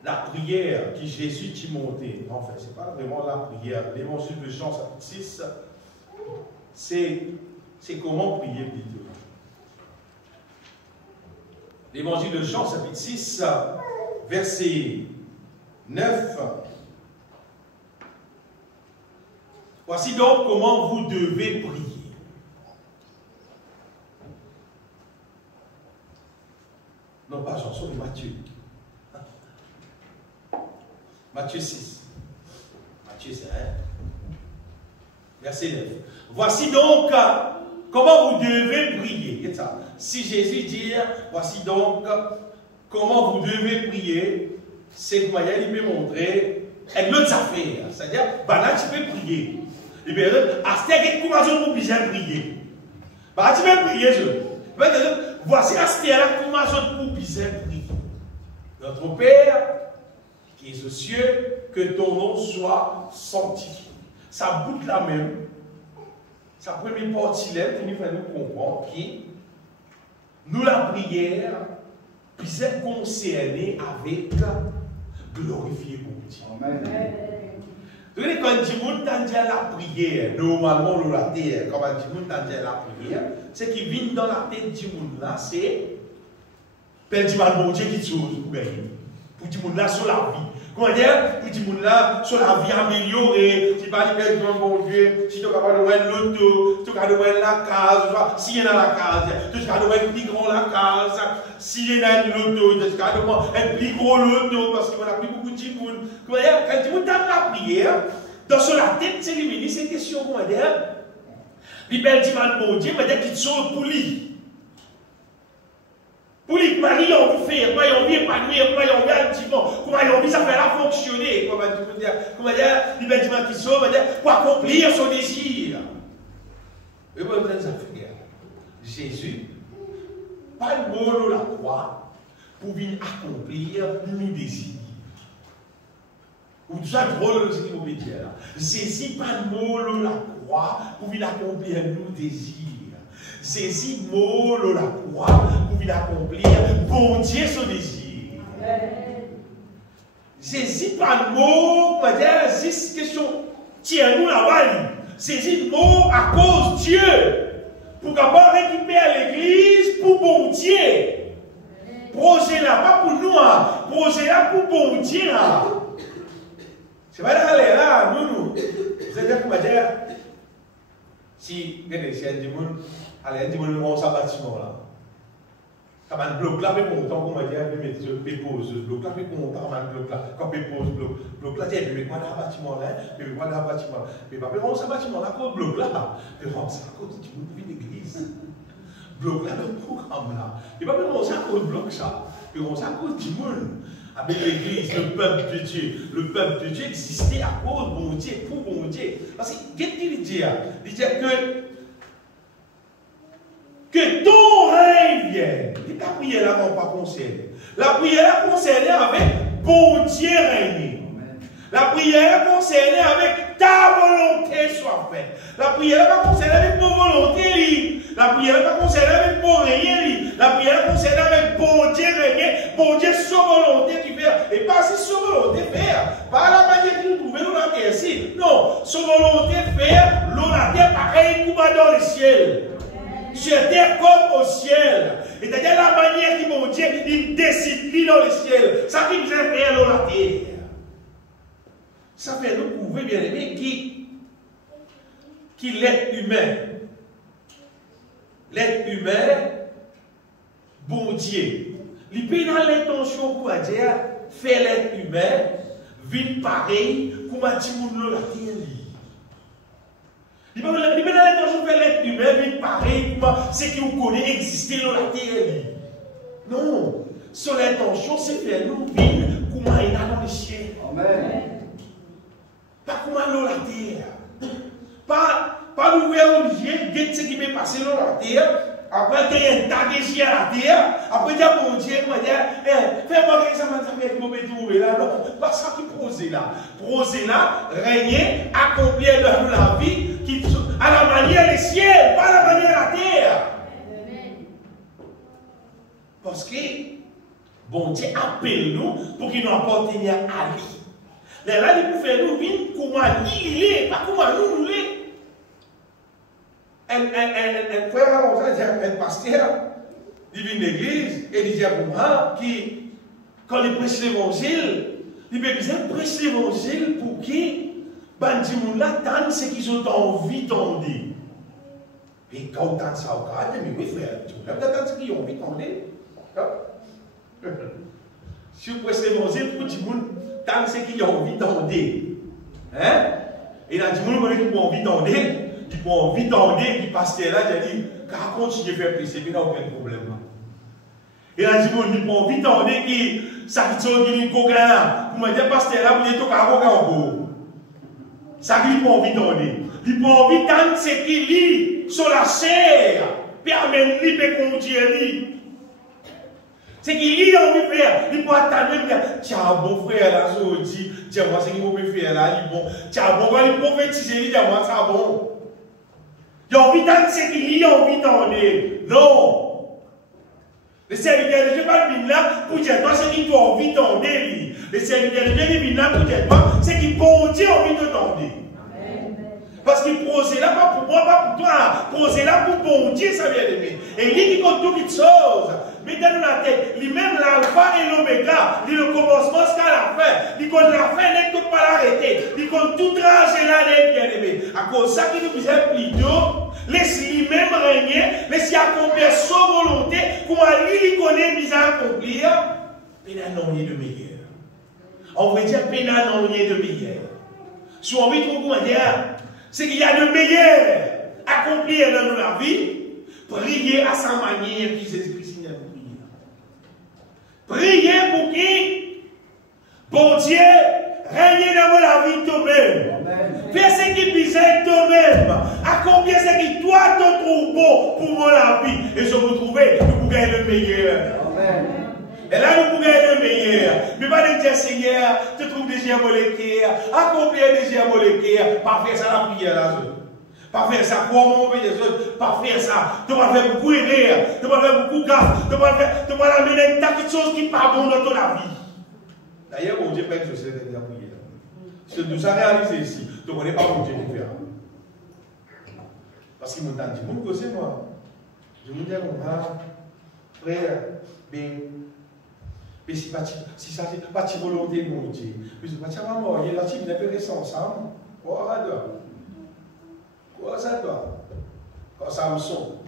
la prière que Jésus t'a montée, en fait, ce n'est pas vraiment la prière. L'évangile de Jean, chapitre 6, c'est comment prier plutôt. L'évangile de Jean, chapitre 6, verset 9. Voici donc comment vous devez prier. Non, pas Jean, mais Matthieu. Matthieu 6. Matthieu 5. Verset 9. Voici donc comment vous devez prier. Si Jésus dit, voici donc comment vous devez prier, c'est que Maya il peut montrer une autre affaire. C'est-à-dire, là tu peux prier. Et bien, à ce moment-là, vous obligé de prier. Bah, tu veux prier, voici la stèle comment je pour bien prier. Notre Père, qui est aux cieux, que ton nom soit sanctifié. Ça bout la même. Sa première partie là, pour nous faire nous comprendre que nous, la prière, puis être concernée avec glorifier mon Dieu. Amen. Quand on dit la prière, normalement, on la terre, quand on dit la prière, ce qui vient dans la tête du monde là, c'est Père du mal, mon Dieu, qui chose pour gagner. Pour du monde là sur la vie. Comment dire? Pour du monde là sur la vie améliorée. Si pas Père du bon Dieu, si tu es capable de voir l'auto, si tu es capable de voir la case, si il y a la case, si tu es capable de voir plus grand la case, si il y a l'auto, tu es capable de voir un plus gros l'auto, parce qu'on a pris beaucoup de monde. Comment dire? Quand tu as la prière, dans sur la tête, c'est éliminé ces questions. Comment dire? Puis Père du mal, mon Dieu, dire qu'il saute pour lui. Pour les maris, on veut faire, comment on veut épanouir, comment on veut activement, comment on veut ça faire fonctionner, comment dire, l'hyperdimension qui sauve, pour accomplir son désir. Et moi, je vais Jésus, pas de mot la croix, pour venir accomplir nos désirs. Ou déjà drôle, ce qu'il veut dire là. Jésus, pas de mot la croix, pour venir accomplir nos désirs. Saisis mot la croix pour venir accomplir bon Dieu son désir. Saisis pas le mot, on va dire, c'est question, tiens-nous la balle. Saisis le mot à cause de Dieu. Pour qu'après récupérer l'église pour bon Dieu. Projet là, pas pour nous, projet là pour bon Dieu. C'est pas là, nous. C'est-à-dire qu'on va dire, si, regardez, c'est un démon. Allez, dis-moi le nom, ça bâtiment là. Comme un bloc là, mais content, on va dire, mais je pose bloc là, mais content, un bloc là, quand je pose bloc là, tiens, mais quoi dans le bâtiment là, mais quoi dans le bâtiment, mais pas vraiment ça bâtiment là, quoi bloc là, mais vraiment ça à cause du monde de l'église. Bloc là, le programme là, mais pas vraiment ça à cause bloc ça, mais vraiment ça à cause du monde. Avec l'église, le peuple de Dieu. Le peuple de Dieu existait à cause de bon Dieu, pour bon Dieu. Parce que, qu'est-ce qu'il dit? Il dit que ton règne vienne. Et ta prière là, on ne va pas concerner. La prière concernée avec bon Dieu régner. La prière concernée avec ta volonté soit faite. La prière pas concernée avec mon volonté. La prière pas concernée avec mon règne. La prière concernée avec bon Dieu régner. Bon Dieu son volonté qui fait. Et pas si son volonté faire. Pas la manière qu'il trouve dans la terre ici. Non, son volonté faire. L'eau la terre pareil comme dans le ciel. Sur terre comme au ciel. C'est-à-dire la manière qui mon Dieu, il décide dans le ciel. Ça qui nous a fait l'eau la terre. Ça fait nous prouver, bien aimé, qui l'être humain. L'être humain, bon Dieu. Il peut dans l'intention pour dire, faire l'être humain, vite pareil, comme a dit l'eau la terre. Il peut dans l'intention de faire l'être humain, vite pareil, comme ce qui vous connaît exister dans la terre. Non. Son intention, c'est faire nous vivre comme il a dans le ciel. Amen. Pas comme dans la terre. Pas l'ouvrir au lieu, guette ce qui m'est passé dans la terre. Après, il y a un tas de chiens à la terre. Après, il y a mon Dieu qui va dire, fais-moi que ça m'a fait trouver là. Non, pas ça qui prosé là. Prosé là, régner, accomplir dans la vie, qui, à la manière des ciels, pas à la manière de la terre. Parce que, bon Dieu appelle nous pour qu'il nous apporte à lui. Là, il peut faire nous vivre comment il est, pas comment nous l'est. Un frère comme ça, un pasteur, il vient de l'église et il dit à moi, quand il prêche l'évangile, il veut bien prêcher l'évangile pour qui, les gens attendent ce qu'ils ont envie d'entendre. Et quand on entend ça au cadre, mais oui frère, tu peux attendre ce qu'ils ont envie d'entendre. Si vous prêchez l'évangile pour les gens, tant ce qu'ils ont envie d'entendre. Hein? Et là, les gens qui ont envie d'entendre, qui ont envie d'entendre, qui passent là, j'ai dit, car continue à faire prêcher, mais il n'y a aucun problème. Et là, les gens qui ont envie d'entendre, qui ça qui sont qui coquin là, pour me dire, pasteur là, vous êtes au carreau encore. Ça qui ont envie d'entendre. Ils ont envie d'entendre ce qui lit sur la chair. permet de conduire. C'est qu'il a envie de faire, il peut attendre, il dit, tiens, bon frère, là, je dis, tiens, moi, c'est qu'il peut faire là, il bon, tiens, bon, quand il prophétise, il dit, moi, ça bon. Il a envie d'entendre ce qu'il a envie d'entendre. Non. Le serviteur de Dieu va venir là pour dire, toi, c'est qu'il doit envie d'entendre. Le serviteur de Dieu vient là pour dire, toi, c'est qu'il bon Dieu envie d'entendre. Parce qu'il pose là pas pour moi, pas pour toi. Pose là pour bon Dieu, ça vient d'aimer. Et lui qui compte toutes choses. Mettez-nous la tête. Lui-même l'alpha et l'oméga. Il le commencement jusqu'à la fin. Il compte la fin, il ne peut pas l'arrêter. Il compte tout trajet là, il bien aimé. À cause de ça, qui nous disait plutôt, laisse lui-même régner, laisse accomplir sa volonté, comment lui connaît, mis à accomplir. Pénan non de meilleur. On va dire pénan non de meilleur. Si on veut trouver comment dire, c'est qu'il y a de meilleur à accomplir dans la vie, prier à sa manière qui Jésus-Christ n'a pas prié. Prier pour qui? Bon Dieu, règne dans la vie toi-même. Fais ce qui bisait toi-même. Accomplir ce qui toi te trouve bon pour mon la vie. Et je vous trouver, nous pouvons gagner le meilleur. Amen. Et là, nous pouvons gagner le meilleur. Mais pas de dire, Seigneur, tu trouves déjà molécule, accomplir déjà molécule, pas faire ça la prière là. Pas faire ça, comment on veut les autres, pas faire ça. Tu vas faire beaucoup erreur, tu vas faire beaucoup gaffe, tu vas amener une tas de choses qui ne sont pas bonnes dans ton vie. D'ailleurs, on dit pas que je sais faire la prière. Si nous avons réalisé ici, tu ne connais pas mon Dieu de faire. Parce qu'il m'a dit, vous me causez moi. Je me dis, frère, bien. Mais si ça n'est pas de volonté de mon Dieu, mais si ça va mourir, là, tu ne peux rester ensemble. Quoi ça doit? Quoi ça doit? Quand Samson,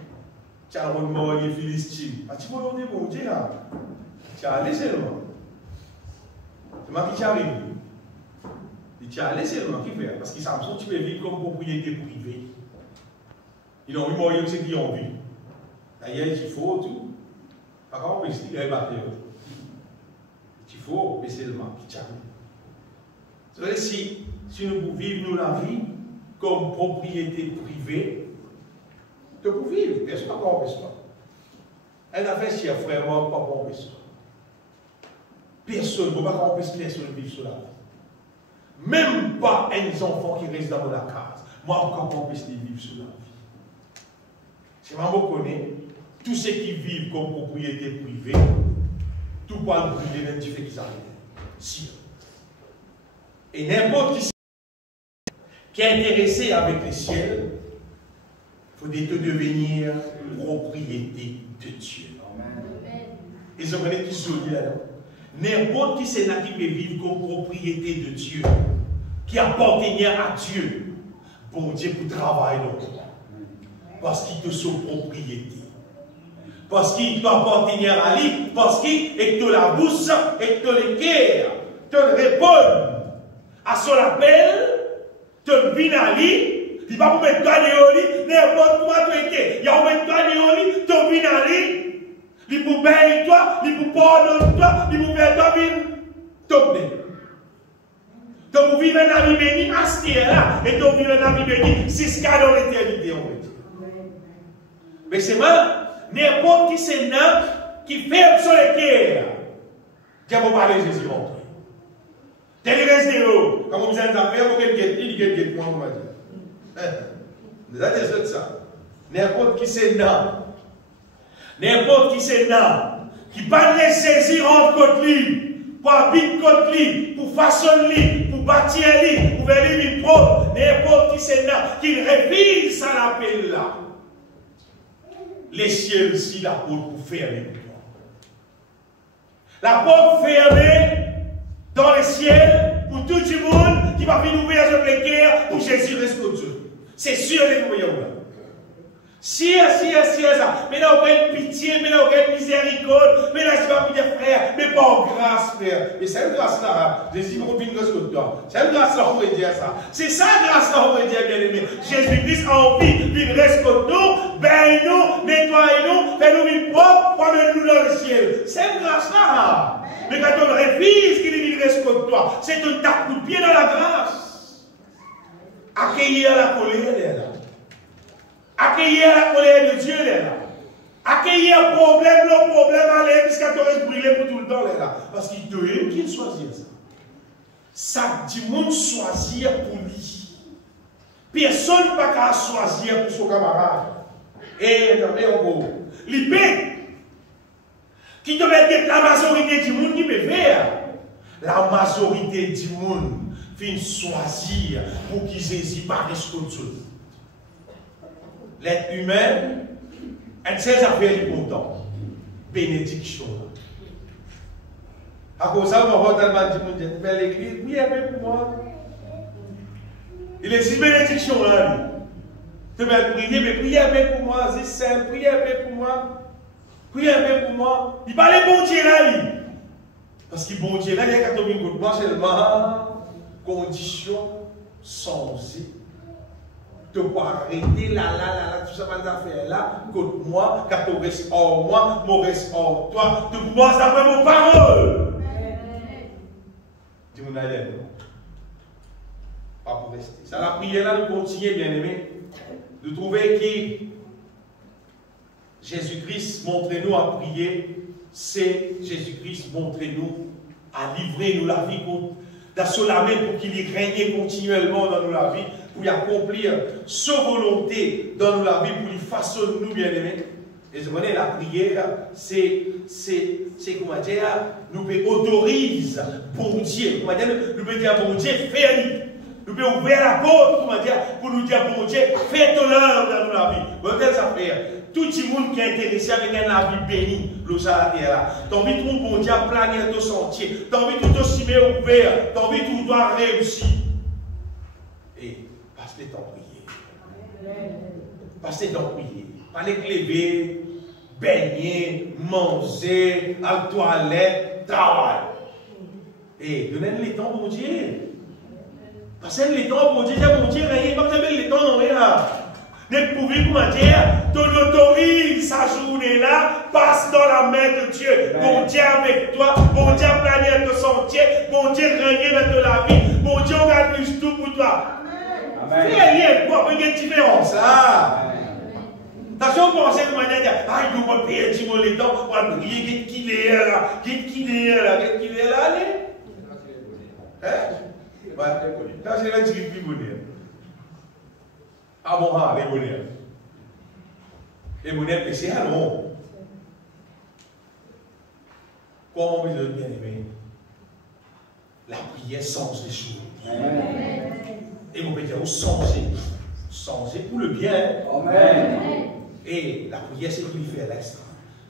tu as mort les Philistines, pas de volonté de mon Dieu, là. Tu as laissé le monde. C'est moi qui t'arrive. Tu as laissé le monde qui fait. Parce que Samson, tu peux vivre comme propriété privée. Ils ont vu mourir ce qu'ils ont vu. D'ailleurs, il faut tout. Par contre, il y a un batteur. Il faut baisser le manque qui t'arrive. Si nous vivons la vie comme propriété privée, de pour vivre, personne n'a pas empêché. Elle a fait si un frère mort, pas empêché. Personne ne peut pas empêcher personne de vivre sur la vie. Même pas un enfant qui reste dans la case. Moi, je ne peux pas empêcher de vivre sur la vie. Si je connais, tous ceux qui vivent comme propriété privée, tout pas brûler même du fait qu'ils arrivent. Si. Et n'importe qui est intéressé avec le ciel, il faut devenir propriété de Dieu. Amen. Et je connais qui sont là. N'importe qui c'est là qui peut vivre comme propriété de Dieu, qui appartient à Dieu, bon Dieu pour travailler dans toi. Parce qu'il te sont propriété. Parce qu'il doit appartenir à lui, parce qu'il est de la bouche, et de l'équerre, te répond à son appel, te vient à lui, il va vous mettre toi au lit, n'importe comment tu étais, il va vous mettre toi au lit, te vient à lui, il vous bénir toi, il vous pardonne toi, il vous fait toi vivre, tomber. Donc vous vivez dans la vie bénie, à ce là, et donc vous vivez dans la vie bénie, c'est ce qu'il y a dans l'éternité, on va dire. Mais c'est moi. N'importe qui c'est là qui fait sur les terres. Dieu va parler de Jésus montre. Tel reste de haut. Quand vous êtes en affaire, vous avez moi, on va dire. Vous avez ça. N'importe qui c'est là. N'importe qui c'est là. Qui pas les saisir entre côté lui. Pour habiter côté lui. Pour façonner lui. Pour bâtir lui. Pour faire lui propre. N'importe qui c'est là. Qui révise à l'appel là. Les ciels aussi, la porte pour fermer pour toi. La porte fermée dans les ciels pour tout le monde qui va venir ouvrir les guerres pour Jésus reste comme Dieu. C'est sûr les voyons là. Si, ça. Mais là, aucune pitié, mais là, aucune miséricorde, mais là, je vais vous dire, frère, mais pas en grâce, frère. Mais c'est une grâce là, Jésus va revenir grâce contre toi. C'est une grâce là, on va dire ça. C'est ça, grâce là, on va dire, bien aimé. Jésus-Christ a envie, il reste contre nous, bénis-nous, nettoyez-nous, fais-nous vivre propre, promène-nous dans le ciel. C'est une grâce là. Mais quand on révise qu'il reste contre toi, c'est un tape de pied dans la grâce. Accueillir la colère, là. Accueillir la colère de Dieu, là. qu'il un problème, le problème, allez, puisqu'il te brûlé pour tout le temps, là. Parce qu'il te aime qu'il choisit ça. Ça dit, monde choisir pour lui. Personne n'a pas qu'à choisir pour son camarade. Et attendez encore. L'IP, qui te met la majorité du monde qui peut faire. La majorité du monde fin choisir pour qu'ils n'hésitent pas à rester. L'être humain, elle sait affaires du content. Bénédiction. À cause de ça, on va tellement dire, vous faites l'église, oui, pour moi. Il est une bénédiction là. Tu vas prier, mais priez un peu pour moi, c'est simple, priez un peu pour moi. Priez un peu pour moi. Il parle bon Dieu là. Parce que bon Dieu là, il y a 4 000 gouttes. Moi, seulement, condition sensée. Tu peux arrêter là, tout ça, pas d'affaires là, contre moi, car tu restes hors moi, moi reste hors toi. Tu peux voir d'après mon parole. Dis-moi, pas pour rester. Ça, la prière là, nous continuons, bien aimé, de trouver que Jésus-Christ, montrez-nous à prier, c'est Jésus-Christ, montrez-nous à livrer nous la vie, d'assolamer pour qu'il y règne continuellement dans nous la vie, pour y accomplir sa volonté dans nous la vie, pour y façonner nous, bien aimés. Et je connais la prière, c'est comment dire, nous autorise bon Dieu, comment dire, nous pouvons dire bon Dieu, fais-le. Nous pouvons ouvrir la porte pour nous dire, bon Dieu, fais ton œuvre dans la vie. Vous voyez ça faire. Tout le monde qui est intéressé avec un vie béni, le salaire là. Tu as envie de bon Dieu planer ton sentier. Tu as envie de tout cimer ouvert. Tu as envie de tout doit réussir. Et passe le temps prier. Passe le temps prier. Pas les lever, baigner, manger, à la toilette, travail. Et donnez le temps, bon Dieu. Parce que les temps, bon Dieu, rien, pas besoin les temps, non, rien. N'est pour vivre, comment dire, ton autorise sa journée-là, passe dans la main de Dieu. Bon Dieu avec toi, bon Dieu planète ton sentier, bon Dieu régner dans la vie, bon Dieu organise tout pour toi. Amen. Fais rien, quoi, il y a une différence, là. Attention, pensez de manière à dire, ah, il ne peut pas payer, dis-moi les temps, on va prier, qu'il est là, allez. Hein? Quand c'est là, tu dis bonheur. Ah bon, les bonheurs. Les bonheurs, c'est à long. Comment vous avez bien aimé? La prière change les choses. Et vous pouvez dire, changer pour le bien. Amen. Et la prière, c'est pour lui faire l'extra.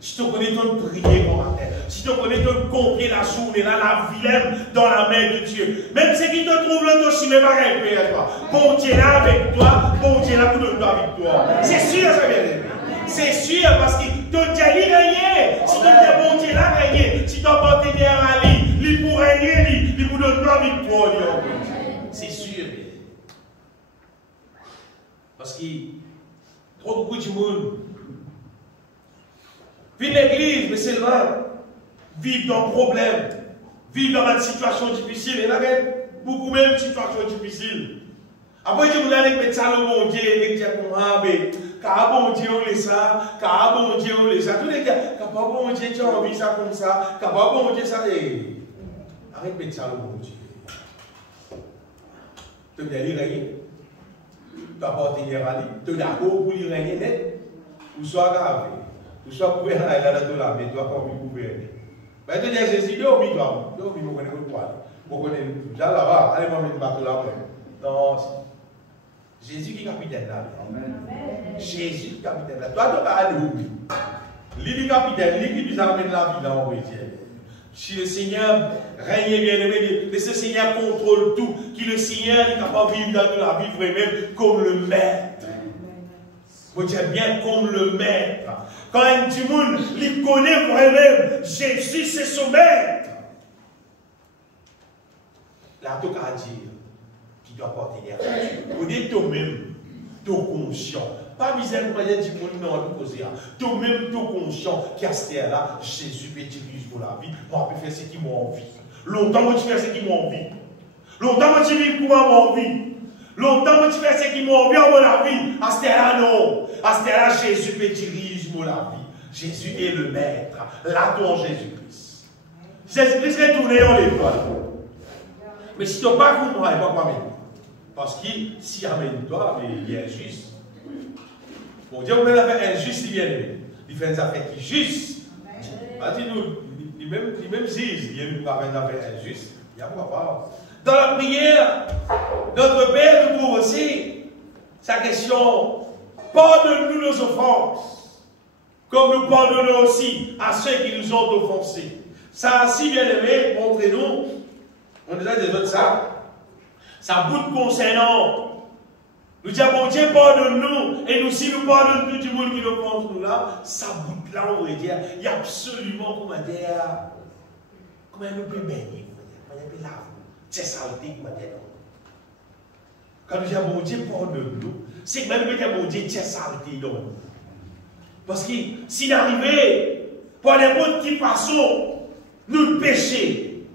Si tu connais ton prier pour matin, si tu connais ton confier la journée, là, la vilaine dans la main de Dieu, même ceux qui te trouvent là, tu ne pas rien à toi. Bon Dieu là avec toi, bon Dieu là pour nous avec toi. C'est sûr, ça vient d'aimer. C'est sûr parce que ton Dieu il règne. Si ton Dieu bon Dieu là règne, si ton partenaire à lui, il pour régner, il pour nous avec toi. C'est sûr. Parce que trop beaucoup de monde. Puis l'église, mais seulement vivre dans le problème, vivre dans une situation difficile. Et là, il y a beaucoup même de situations difficiles. Après, je vous allez mettre ça le bon Dieu, et dire, car bon Dieu, on les ça, car bon Dieu, on les ça. Tous les gars, car bon Dieu, tu as envie ça comme ça, car bon Dieu, ça. Arrête de mettre ça le bon Dieu. Tu dois aller régner. Tu dois porter à lui. Tu dois d'accord pour lui régner net, ou soit grave. Ou soit couvert là, il a dans la mais tu dois pas couvrir. Mais tu dis, Jésus, tu as oublié, toi. Tu as oublié, vous connaissez le poil. Vous connaissez tout. Là, allez, moi, je vais me battre là. Non, Jésus qui est capitaine là. Jésus qui est capitaine là. Toi, tu vas aller où? Lui, capitaine, lui qui nous amène la vie là, on va dire. Si le Seigneur règne bien aimé, laissez le Seigneur contrôle tout, qui le Seigneur est capable de vivre dans la vie vraiment comme le maître. Vous dites bien comme le maître. Quand un petit monde, il connaît vraiment Jésus, c'est son maître. Là, tu as dire qu'il doit porter des raisons. Vous dites toi-même, toi conscient. Pas misère pour dire du monde, non, tout causer. Toi-même, toi conscient, qui a ce là, Jésus peut utiliser pour la vie. Moi, je peux faire ce qui m'a envie. Longtemps, je fais ce qui m'a envie. Longtemps, je vis pour ma envie. Longtemps, je fais ce qui m'a envie en la vie. À ce là, non. À ce là, Jésus peut diriger la vie. Jésus est le maître. Là, ton Jésus-Christ. Jésus-Christ est tourné en l'étoile. Mais si tu n'as pas pour moi, il ne va pas m'aider. Parce que s'il amène toi, mais il est injuste. Bon Dieu, vous avez injuste, il vient de il fait des affaires qui justes. Dis-nous, il même juge, il vient de faire des affaires injustes. Il n'y a pas. Dans la prière, notre Père nous trouve aussi sa question, pardonne-nous nos offenses, comme nous pardonnons aussi à ceux qui nous ont offensés. Ça, si bien aimé, montrez-nous, on nous a des autres ça bout concernant. Nous disons, bon Dieu, pardonne-nous, et nous, si nous pardonnons tout le monde qui nous offense, nous là, ça bout là, on va dire, il y a absolument, comment nous pouvons baigner, comment nous pouvons laver, c'est saleté, comment dire. Quand nous disons, bon Dieu, pardonne-nous, c'est que même nous disons, bon Dieu, c'est saleté, donc. Parce que s'il arrivait, par n'importe quelle façon, nous le pécher,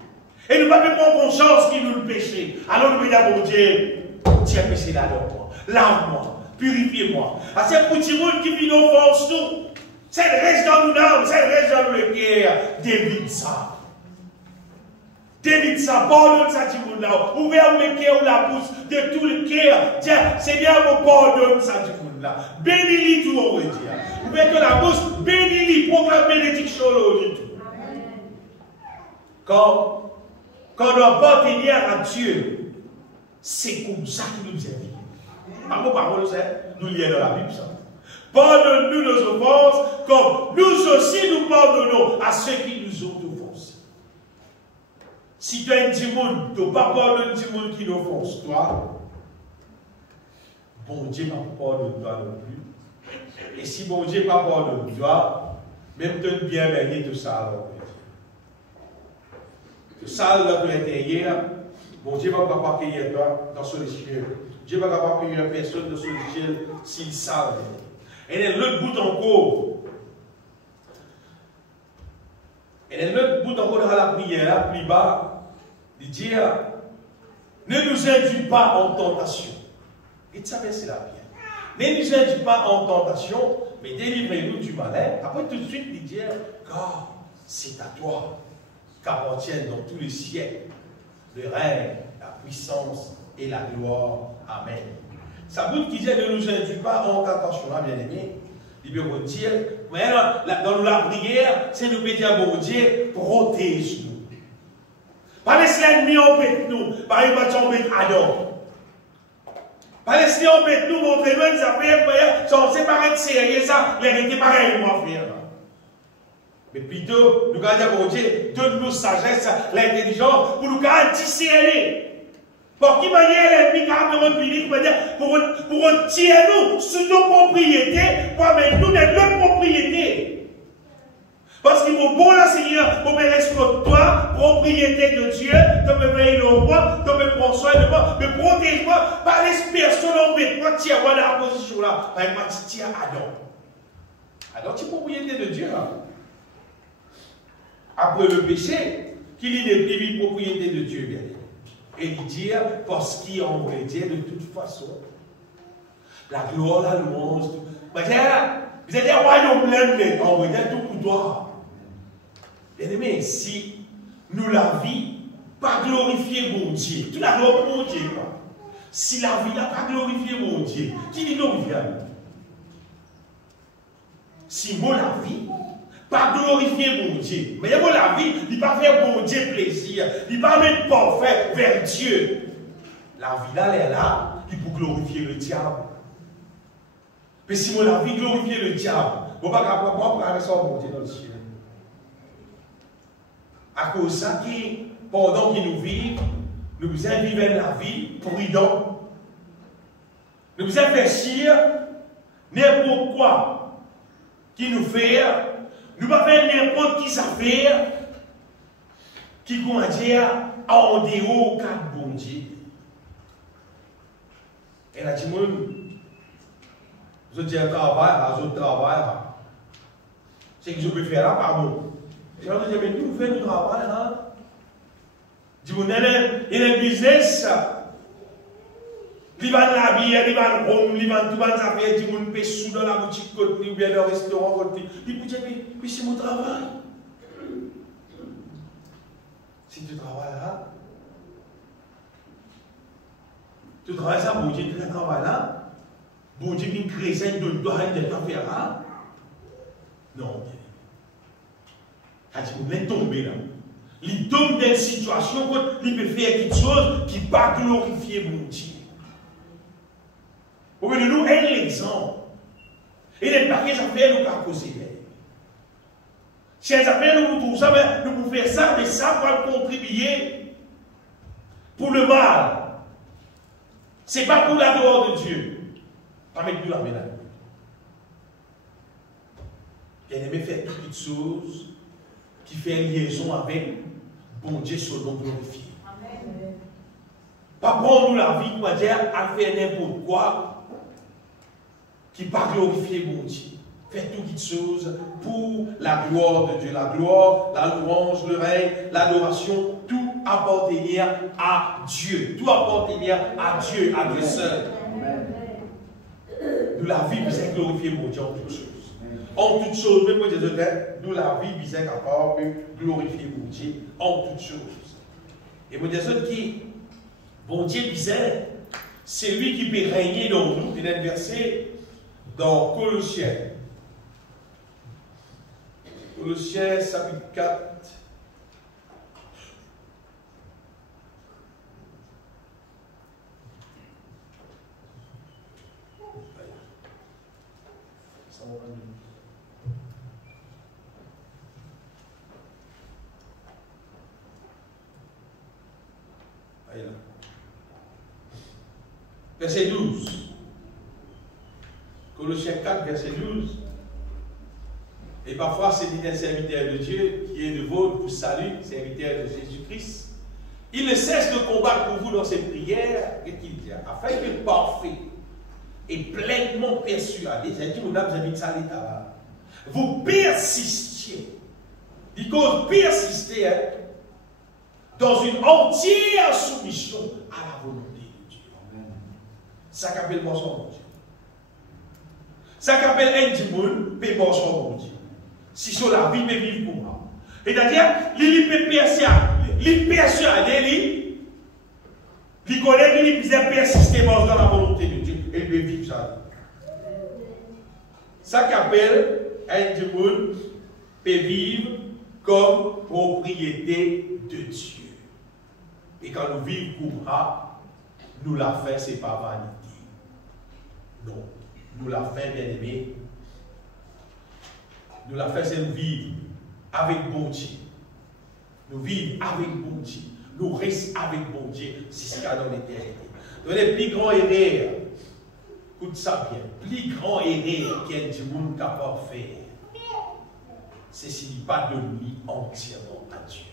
et nous ne pouvons pas prendre conscience qu'il nous le péché, alors nous disons, bon Dieu, tu as péché là-dedans. Lave-moi, purifiez-moi. C'est pour tout le monde qui vit nos forces, nous. C'est le reste dans nous l'âme, c'est le reste dans le cœur. David ça. David ça, pardonne ça, tout le monde là. Ouvrez le cœur ou la bouche de tout le cœur. Tiens, Seigneur, vous pardonne ça, tout le monde là. Bénis-lui tout, on va dire. Ouvrez la bouche, bénis-lui, proclame bénédiction au tout. Quand on appartient à Dieu, c'est comme ça qu'il nous aime. Par vos paroles, nous lions dans la Bible. Pardonne-nous nos offenses, comme nous aussi nous pardonnons à ceux qui nous ont offensés. Si tu as un petit monde, tu n'as pas pardonné un petit monde qui t'offense, toi, bon Dieu n'a pas pardonné toi non plus. Et si bon Dieu n'a pas pardonné toi, même tu es bien baigné de ça alors. De ça dans ton intérieur, bon Dieu ne va pas accueillir toi dans son ciel. Dieu ne va pas accueillir une personne dans son ciel s'il savent. Et l'autre bout encore. Et l'autre bout encore dans la prière, plus bas, il dit, ne nous induis pas en tentation. Et tu savais, c'est la prière. Ne nous induis pas en tentation, mais délivrez-nous du malin. Après tout de suite, il dit, car c'est à toi qu'appartiennent dans tous les siècles le règne, la puissance et la gloire. Amen. Ça bout qui dit ne nous induit pas en tentation, bien aimé. Il veut dire, mais dans la prière, c'est nous dire, bon Dieu, protège-nous. Pas laisser l'ennemi embêter nous, par exemple, embêter Adam. Pas laisser embêter nous, montrer-nous des affaires, c'est pareil, sérieux, ça, vérité, pareil, nous va faire. Mais plutôt, nous allons dire, bon Dieu, donne-nous sagesse, l'intelligence, pour nous discerner. Pour qui manière l'ennemi carrément public, pour tirer nous sous nos propriétés, pour mettre nous dans notre propriété. Parce qu'il faut bon la Seigneur, pour me respecter toi, propriété de Dieu, de me veiller au roi, de me prendre soin de moi, de protéger-moi, par les personnes embêtement, tiens-moi dans la position là, par exemple, tiens Adam. Adam, tu es propriété de Dieu là. Après le péché, qu'il n'est plus propriété de Dieu, bien aimé. Et il dit, parce qu'il en voulait dire de toute façon, la gloire, la louange, vous êtes un royaume plein, on va dire tout pour toi. Bien aimé, si nous la vie, pas glorifier mon Dieu, tu la gloire pour mon Dieu, quoi. Si la vie n'a pas glorifié mon Dieu, qui dit glorifier à nous? Si moi la vie, pas glorifier mon Dieu. Mais moi la vie, il ne va pas faire mon Dieu plaisir. Il ne va pas mettre parfait vers Dieu. La vie là, elle est là, il faut glorifier le diable. Mais si moi la vie glorifier le diable, je ne vais pas prendre ça mon Dieu dans le ciel. À cause de ça, pendant qu'il nous vivons, nous vivons la vie prudent. Nous nous réfléchir n'importe quoi qui nous fait. Nous ne pouvons pas faire n'importe qui affaire qui, comment dire, en dehors du cadre bon Dieu. Et là, tout le monde, je dis un travail, c'est que je peux faire là, pardon. Je dis, mais nous faisons du travail là. Je dis, il y a un business. Il va la bière, il va le rhum, il va tout le affaire, il va payer sous dans la boutique côté ou bien dans le restaurant côté. Il peut dire, mais c'est mon travail. Si tu travailles là, tu travailles ça, bon Dieu, tu travailles là, bon Dieu, qui crée ça, il doit faire là. Non, il est tombé là. Il tombe dans une situation où il peut faire quelque chose qui ne va pas glorifier mon Dieu. Vous voyez, nous, un exemple. Et les paquets affaires nous ont causé. Si les affaires nous trouvent ça, nous pouvons faire ça, mais ça va contribuer pour le mal. Ce n'est pas pour la gloire de Dieu. Pas mettre nous la médaille. Bien aimé faire toutes les choses qui fait liaison avec bon Dieu sur nom glorifié. Amen. Pas prendre nous la vie, quoi dire, à faire n'importe quoi qui pas glorifier mon Dieu. Faites toutes les choses pour la gloire de Dieu. La gloire, la louange, le règne, l'adoration, tout appartenir à Dieu. Tout appartenir à Dieu seul. Nous la vie, c'est glorifier mon Dieu en toutes choses. En toutes choses, même pour Dieu, nous la vie, c'est capable de glorifier mon Dieu en toutes choses. Et mon Dieu, qui, bon Dieu, c'est lui qui peut régner dans nous. Il y a un verset dans Colossiens. Colossiens, chapitre 4. Verset 12. Colossiens 4, verset 12. Et parfois, c'est un serviteur de Dieu qui est de votre salut, serviteur de Jésus-Christ. Il ne cesse de combattre pour vous dans ses prières, et qu'il dit, afin que parfait et pleinement persuadé, vous persistiez. Il cause persister dans une entière soumission à la volonté de Dieu. Ça qu'appelle mon son, mon Dieu. Ça qu'appelle un dimoun, paie mon son, mon Dieu. Si sur la vie, peut vivre pour moi. C'est-à-dire, il peut persuader, il connaît qu'il peut persister dans la volonté de Dieu. Et il peut vivre ça. Ça qu'appelle un dimoun, peut vivre comme propriété de Dieu. Et quand nous vivons pour moi, nous la fait, ce n'est pas vanité. Non. Nous la fait, bien aimé. Nous la fait, c'est nous vivre avec bon Dieu. Nous vivons avec bon Dieu. Nous restons avec bon Dieu jusqu'à dans l'éternité. Donc, les plus grands erreurs, écoute ça bien, plus grand erreur qu'un monde capable de faire, c'est s'il n'est pas donné entièrement à Dieu.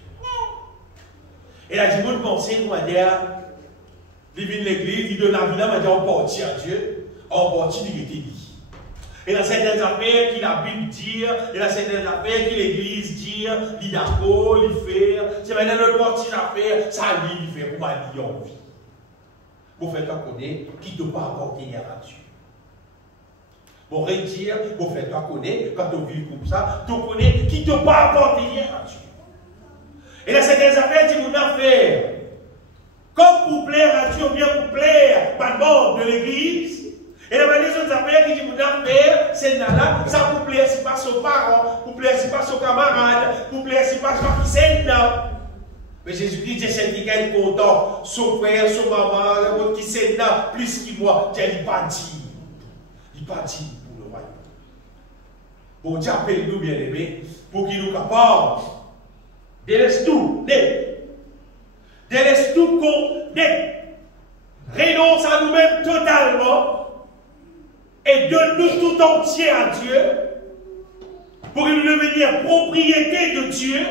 Et là, du monde pensait, on va dire, il vient de l'église, il donne la vie là, on va dire, on partit à Dieu, on partit de l'église. Et dans certaines affaires qui la Bible dit, et dans certaines affaires qui l'Église dit, il d'accord, il fait, c'est maintenant le parti d'affaires, ça il fait, pour ma vie en vie. Vous faites quoi connaître qui ne doit pas appartenir à Dieu. Vous redire, vous faites quoi connaître, quand on vit comme ça, tu connais qui ne doit pas appartenir à Dieu. Et dans certaines affaires, tu nous as fait, comme pour plaire à Dieu, ou bien pour plaire par bord de l'Église. Et la manière des affaires qui dit, vous avez fait, c'est là, ça vous plaît, c'est pas son parent, vous plaît, c'est pas son camarade, vous plaît, c'est pas son qui c'est là. Mais Jésus-Christ dit, c'est quelqu'un est content, son frère, son maman, l'autre qui c'est là, plus que moi, il pas dit. Il pas dit pour le royaume. Bon Dieu appelle nous bien aimés, pour qu'il nous capable de laisser tout, de laisser tout renonce à nous-mêmes totalement. Et donne-nous tout entier à Dieu pour nous devenir propriété de Dieu.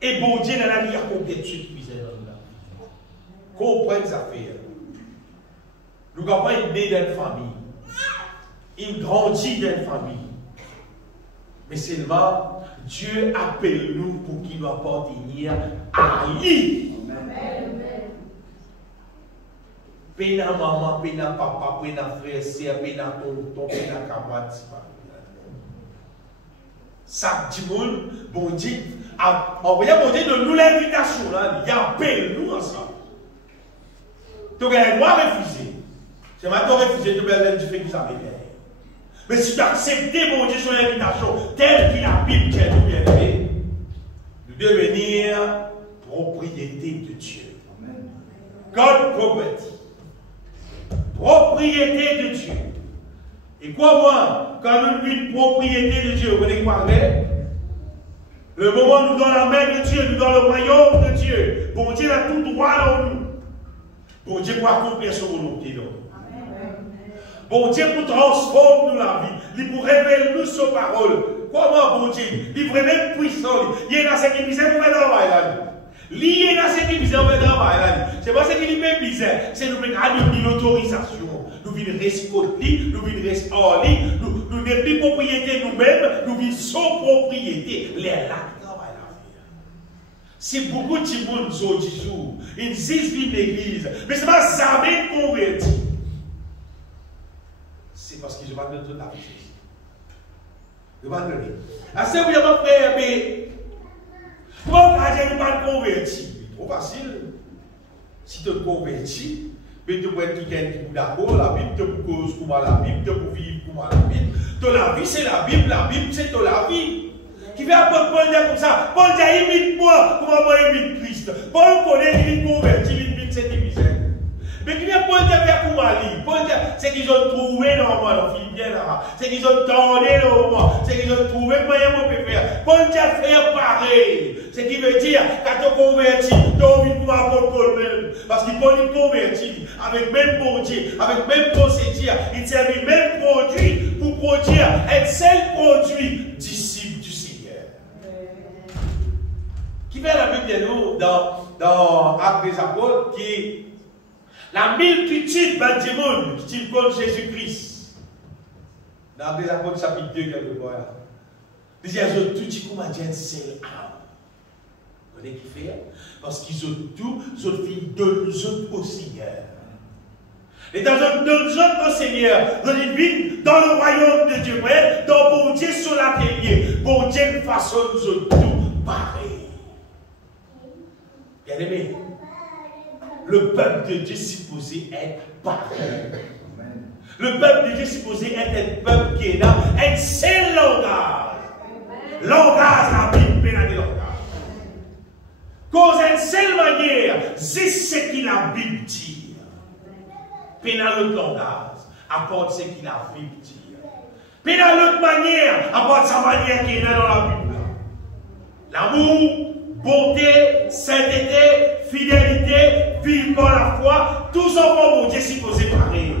Et bon Dieu, dans la vie, il y a combien de Dieu qui misère dans nous là. Comprenez ces affaires. Nous n'avons pas une née d'une famille. Il grandit d'une famille. Mais seulement, Dieu appelle nous pour qu'il nous appartenir à lui. Amen. Pena maman, pena papa, pena frère, sœur, pena tonton, pena camarade. Ça dit bon Dieu, envoyez bon Dieu de nous l'invitation là, il appelle nous ensemble. Tu as le droit de refuser. C'est maintenant refuser, tu as le fait que ça m'énerve. Mais si tu as accepté mon Dieu son invitation, telle qu'il a Bible qui est tout bien aimé, de devenir propriété de Dieu. God property. Propriété de Dieu. Et quoi moi, quand nous une propriété de Dieu, vous connaissez quoi? Le moment où nous dans la main de Dieu, nous dans le royaume de Dieu, bon Dieu a tout droit dans nous. Bon Dieu pour accomplir son volonté dans nous. Bon Dieu pour transformer nous la vie. Il pour révéler nous sa parole. Comment bon Dieu? Il est vraiment puissant. Il est dans cette émission pour faire travail là. Lié dans cette émission pour faire travail là. C'est pas ce qui est bizarre. C'est nous avons l'autorisation. Nous venons rescoter, nous venons rester en ligne. Nous n'avons plus propriété nous-mêmes. Nous vivons sans propriété. Les là qui travaillent la vie. C'est beaucoup de gens qui sont jours. Ils disent vivre l'église. Mais ce n'est pas jamais converti. C'est parce qu'ils ne sont pas de la vie. Ils ne sont pas de la vie. Vous avez frère, mais comment vous ne pas converti? Trop facile. Si tu te convertis, mais tu peux être quelqu'un qui est d'accord, la Bible te cause comme la Bible, te pour vivre comme la Bible. La vie c'est la Bible c'est de la vie. Qui fait apprendre Paul dire comme ça, Paul dit imite moi, comment moi imite Christ. Paul connaît, il est converti, il imite cette misère. Mais qui vient Paul dire faire pour Mali, Paul dit, c'est qu'ils ont trouvé normalement dans Philippiens là, c'est qu'ils ont tourné normalement, c'est qu'ils ont trouvé moyen pour faire. Paul dit faire pareil. Ce qui veut dire, quand tu convertis, tu as envie de apprendre Paul même. Parce qu'il Paul est converti avec même bon Dieu, avec même procédure, il servait même produit pour produire un seul produit, disciple du Seigneur. Qui fait la Bible de nous dans Actes des Apôtres, qui la multitude de monde qui connaît Jésus-Christ. Dans Actes des Apôtres, chapitre 2, quelque part. Il dit, ils ont tout dit comme un seul âme. Vous voyez qui fait? Parce qu'ils ont tout, ils ont fait de nous au Seigneur. Et dans un de au Seigneur, ils vivent dans le royaume de Dieu. Donc, bon Dieu sur l'atelier, bon Dieu façonne tout pareil. Bien aimé, le peuple de Dieu supposé être pareil. Le peuple de Dieu supposé être un peuple qui est dans un seul langage. Langage, la Bible, pénale langage. Cause une seule manière, c'est ce qu'il a Bible dit. Pénale l'autre langage, apporte ce qu'il a Bible dit. Pénale l'autre manière, apporte sa manière qui est dans la Bible. L'amour, bonté, sainteté, fidélité, vivre par la foi, tout ça pour mon Dieu supposé pareil.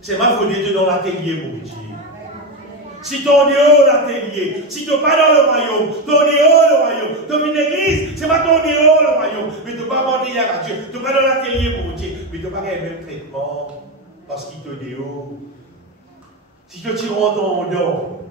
C'est ma faute de dans l'atelier, mon Dieu. Si tu es dehors l'atelier, si tu n'es pas dans le royaume, tu es dehors le royaume. Tu es une église, c'est pas ton dehors le royaume. Mais tu n'es pas monté à Dieu, tu n'es pas dans l'atelier, mon Dieu. Mais tu n'as pas le même traitement parce qu'il te dehors. Si tu rentres en dehors,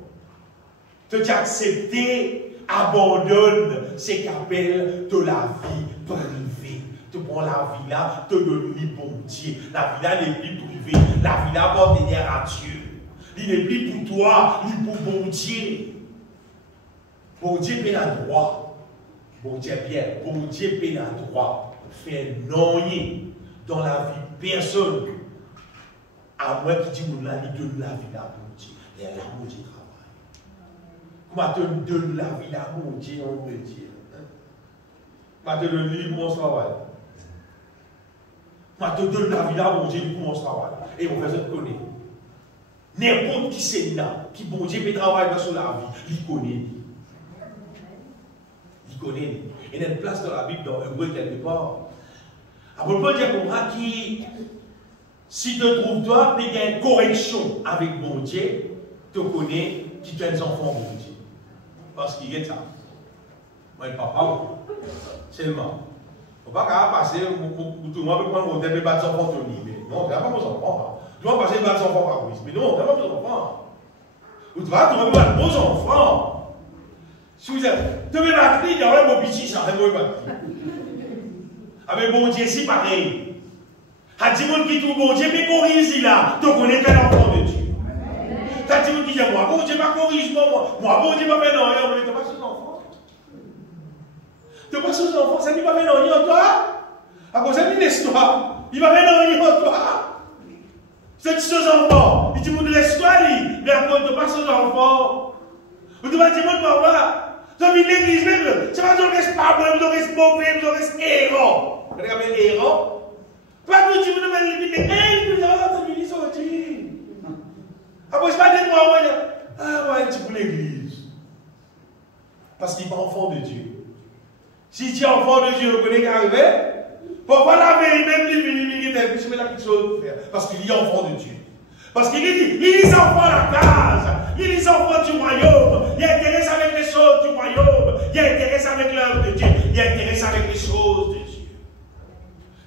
tu as accepté, abandonne ce qu'appelle de la vie privée. Tu prends la vie là, tu donnes le bon Dieu. La vie là n'est plus privée. La vie là appartient à Dieu. Il n'est plus pour toi, il est pour bon Dieu. Bon Dieu paie la droit. Bon Dieu bien, bon Dieu paie la droit. Faire non dans la vie personne. À moins qu'il dise la vie de la vie là, bon Dieu. Et là, bon Dieu travaille. Comment te donne la vie là, bon Dieu, on peut dire. Comment te donne libre mon travail. Comment te donne la vie là, bon Dieu, pour mon travail. Et on fait ça connaître. N'importe qui c'est là, qui bon Dieu peut travailler sur la vie, il connaît. Il connaît. Il y a une place dans la Bible, dans Hébreu quelque part. Après, on peut dire pour moi qui, si tu trouves toi, il y a une correction avec bon Dieu, tu connais qui tu es un enfant bon Dieu. Parce qu'il y a ça. Moi, le papa, seulement. Il ne faut pas passer, tout le monde peut prendre mon thème et battre son enfant. Non, ce n'est pas mon enfant. Tu vas passer battre son enfant par oui. Mais non, ce n'est pas mon enfant. Ou tu vas battre mon enfant. Si vous êtes, tu veux battre, il y a un bon petit, ça, un bon battre. Avec bon Dieu, c'est pareil. Quand tu monde qui trouve bon Dieu, mais corrige là, tu connais quel enfant de Dieu. Quand tu monde qui dit moi, bon Dieu, pas corrige moi, bon Dieu, pas fait non, tu n'es pas sous enfant. Tu n'es pas sous enfant, ça ne va faire non, toi. À cause de l'histoire, il va faire non, toi. C'est sous enfant, il dit mon l'histoire, mais à cause de pas sous enfant. Vous devez dire, moi, voilà. Vous avez l'église même, c'est pas que je reste pas bon, je reste mauvais, je reste errant. Regardez, errant. Pas tout le monde va l'église, mais l'église sorti. Après, je ne vais pas dire, moi, je pour l'église. Parce qu'il n'est pas enfant de Dieu. Si tu es enfant de Dieu, vous connaissez qu'arriver. Pourquoi la vérité, même lui, il est la petite chose à faire. Parce qu'il est enfant de Dieu. Parce qu'il dit, il est enfant à la case. Il est enfant du royaume. Il intéresse avec les choses du royaume. Il intéresse avec l'œuvre de Dieu. Il intéresse avec les choses de Dieu.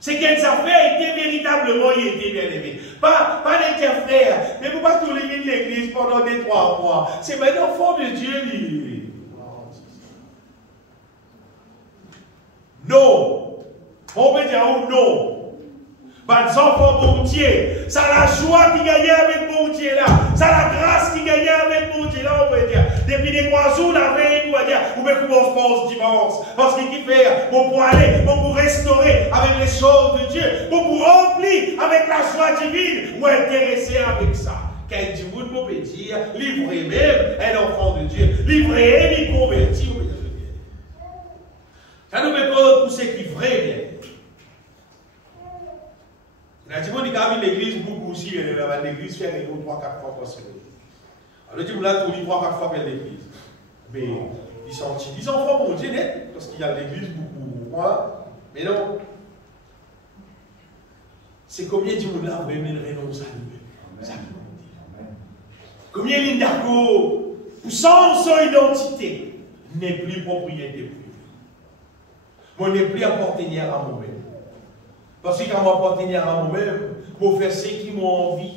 C'est qu'elles affaires étaient véritablement, il était bien aimé. Pas d'interfrère. Mais vous ne pouvez pas tourner l'église pendant des 3 mois. C'est un enfant de Dieu, lui. Non. On peut dire non. Pas des enfants bon Dieu. Ça la joie qui gagnait avec bon Dieu là. Ça la grâce qui gagnait avec bon Dieu là, on peut dire. Depuis les 3 jours, la veille, on va dire, ou bien qu'on pense dimanche. Parce qu'il fait, pour aller, pour restaurer avec les choses de Dieu, pour remplir avec la joie divine, ou intéresser avec ça. Quand du monde peut dire, livrer même un enfant de Dieu, livrer et lui convertir. Ça nous met pas pour ce qui est vrai, bien. Il y a des gens qui ont l'église beaucoup aussi, l'église fait 3-4 fois par semaine. Alors, les gens là, tous les 3-4 fois par l'église. Mais ils sont petits. Ils enfants, bon Dieu, net, parce qu'il y a l'église beaucoup. Hein? Mais non. C'est combien de gens là vraiment renoncent à nous-mêmes. Combien de d'accord pour sans son identité n'est plus propriété privée. Moi, n'est plus appartenir à moi-même. Parce que quand je appartenir à moi-même, je faire ce qui m'a envie.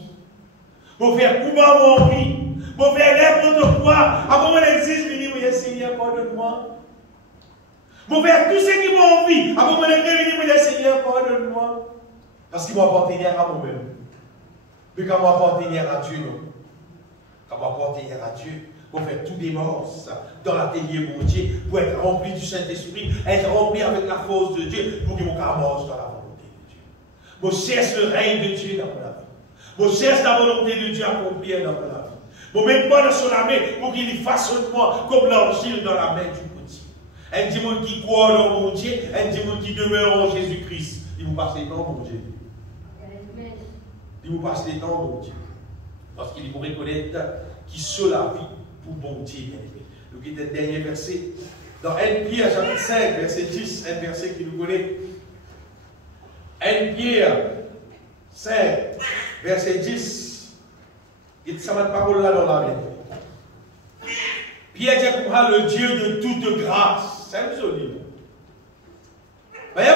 Je faire comment j'ai envie. Je faire n'importe quoi. Avant mon existe, je dis, oui, Seigneur, pardonne-moi. Je faire tout ce qui m'a envie. Avant mon existe, je dis, oui, Seigneur, pardonne-moi. Parce qu'il m'appartenir à moi-même. Mais quand m'appartenir à Dieu, non. Quand m'appartenir à Dieu, pour faire tout démence dans l'atelier mon Dieu, pour être rempli du Saint-Esprit, être rempli avec la force de Dieu, pour que mon cœur marche dans la volonté de Dieu. Je cherche le règne de Dieu dans ma vie. Je cherche la volonté de Dieu accomplie dans ma vie. Je mets moi dans son main pour qu'il façonne moi comme l'argile dans la main du petit. Un démon qui croit dans mon Dieu, un démon qui demeure en Jésus-Christ. Il vous passe les temps, mon Dieu. Il vous passe les temps, mon Dieu. Parce qu'il vous reconnaître qui sauve la vie pour mon Dieu, bien aimé. Donc, il est le dernier verset. Dans 1 Pierre, chapitre 5, verset 10, un verset qui nous connaît. 1 Pierre 5, verset 10. Il y a cette parole-là dans la Bible. Pierre dit pour moi le Dieu de toute grâce. C'est un joli. Mais il y a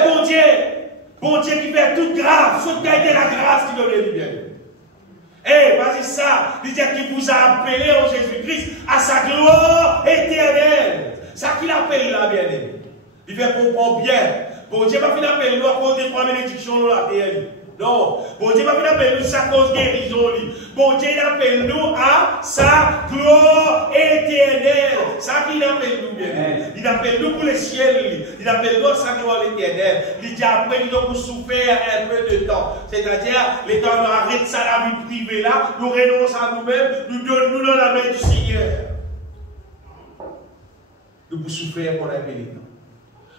bon Dieu qui fait toute grâce, sauf qu'il y a la grâce qui donne les libertés. Eh, vas-y ça, il dit qu'il vous a appelé en Jésus-Christ à sa gloire éternelle. Ça qu'il appelle là, bien aimé. Il fait comprendre bien. Bon Dieu va finir appeler nous à cause des 3 bénédictions dans la terre. Non. Bon Dieu va finir appeler nous à cause de guérison. Bon Dieu il appelle nous à sa gloire éternelle. Ça qu'il appelle nous, bien aimé. Il appelle nous pour le ciel. Il appelle nous à sa gloire éternelle. Il dit après nous devons souffrir un peu de temps. C'est-à-dire, les temps nous arrêtent ça la vie privée là, nous renonçons à nous-mêmes, nous donnons dans la main du Seigneur. Nous pouvons souffrir pour la vérité.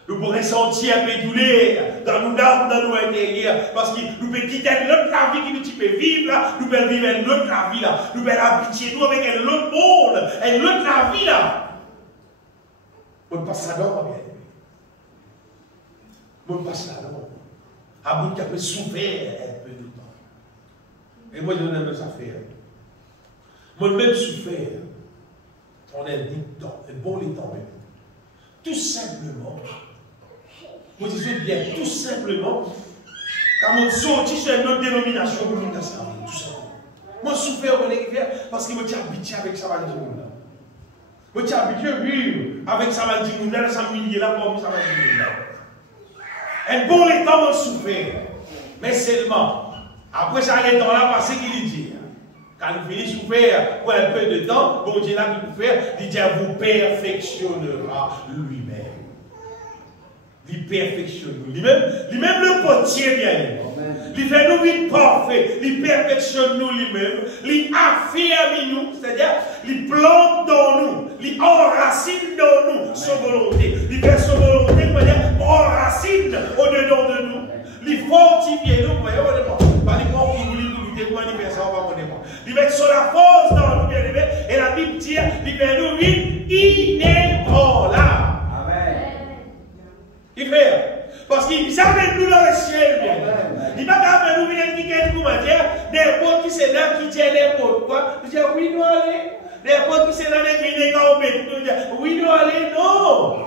Nous pouvons ressentir un peu de douleur dans nos âmes, dans nos intérieurs. Parce que nous pouvons quitter l'autre la vie qui nous peut vivre là. Nous pouvons vivre une autre la vie là. Nous pouvons habiter nous avec un autre monde, une autre la vie là. On passe là-dedans, bien. On passe là-dedans. À bout qui a pu souffrir un peu de temps. Et moi, je donne nos affaires. Moi, même souffrir. On a un bout de temps, un bon temps même. Tout simplement. Vous disiez bien, tout simplement, quand on sortit sur une autre dénomination, vous venez servir, tout simplement. Moi, je souffre au Négrière parce que je suis habitué avec ça, je suis habitué à vivre avec ça, je suis milieu là, pour ça, un bon temps, on souffre. Mais seulement, après ça, les temps là, parce qu'il dit, quand nous finissons de faire pour un peu de temps, bon Dieu là qui vous faire, il dit, vous perfectionnera lui-même. Il perfectionne lui-même le potier bien. Il fait nous vite parfait, il perfectionne nous lui-même, il affirme nous, c'est-à-dire, il plante dans nous, il enracine dans nous sa volonté. Il fait sa volonté, c'est-à-dire, enracine au-dedans de nous. Il fortifie nous, voyez, par les mots qui nous disent, il met sur la force dans nous, bien aimé, et la Bible dit, il fait nous vite inébranlable. Il fait, parce qu'il s'amène nous dans le ciel, bien. Il ne va pas faire nous venir qui est pour matière, n'importe qui c'est là qui tient n'importe quoi. Il dit, oui, nous allons. N'importe qui c'est là qui vient nous oui, nous allons, non.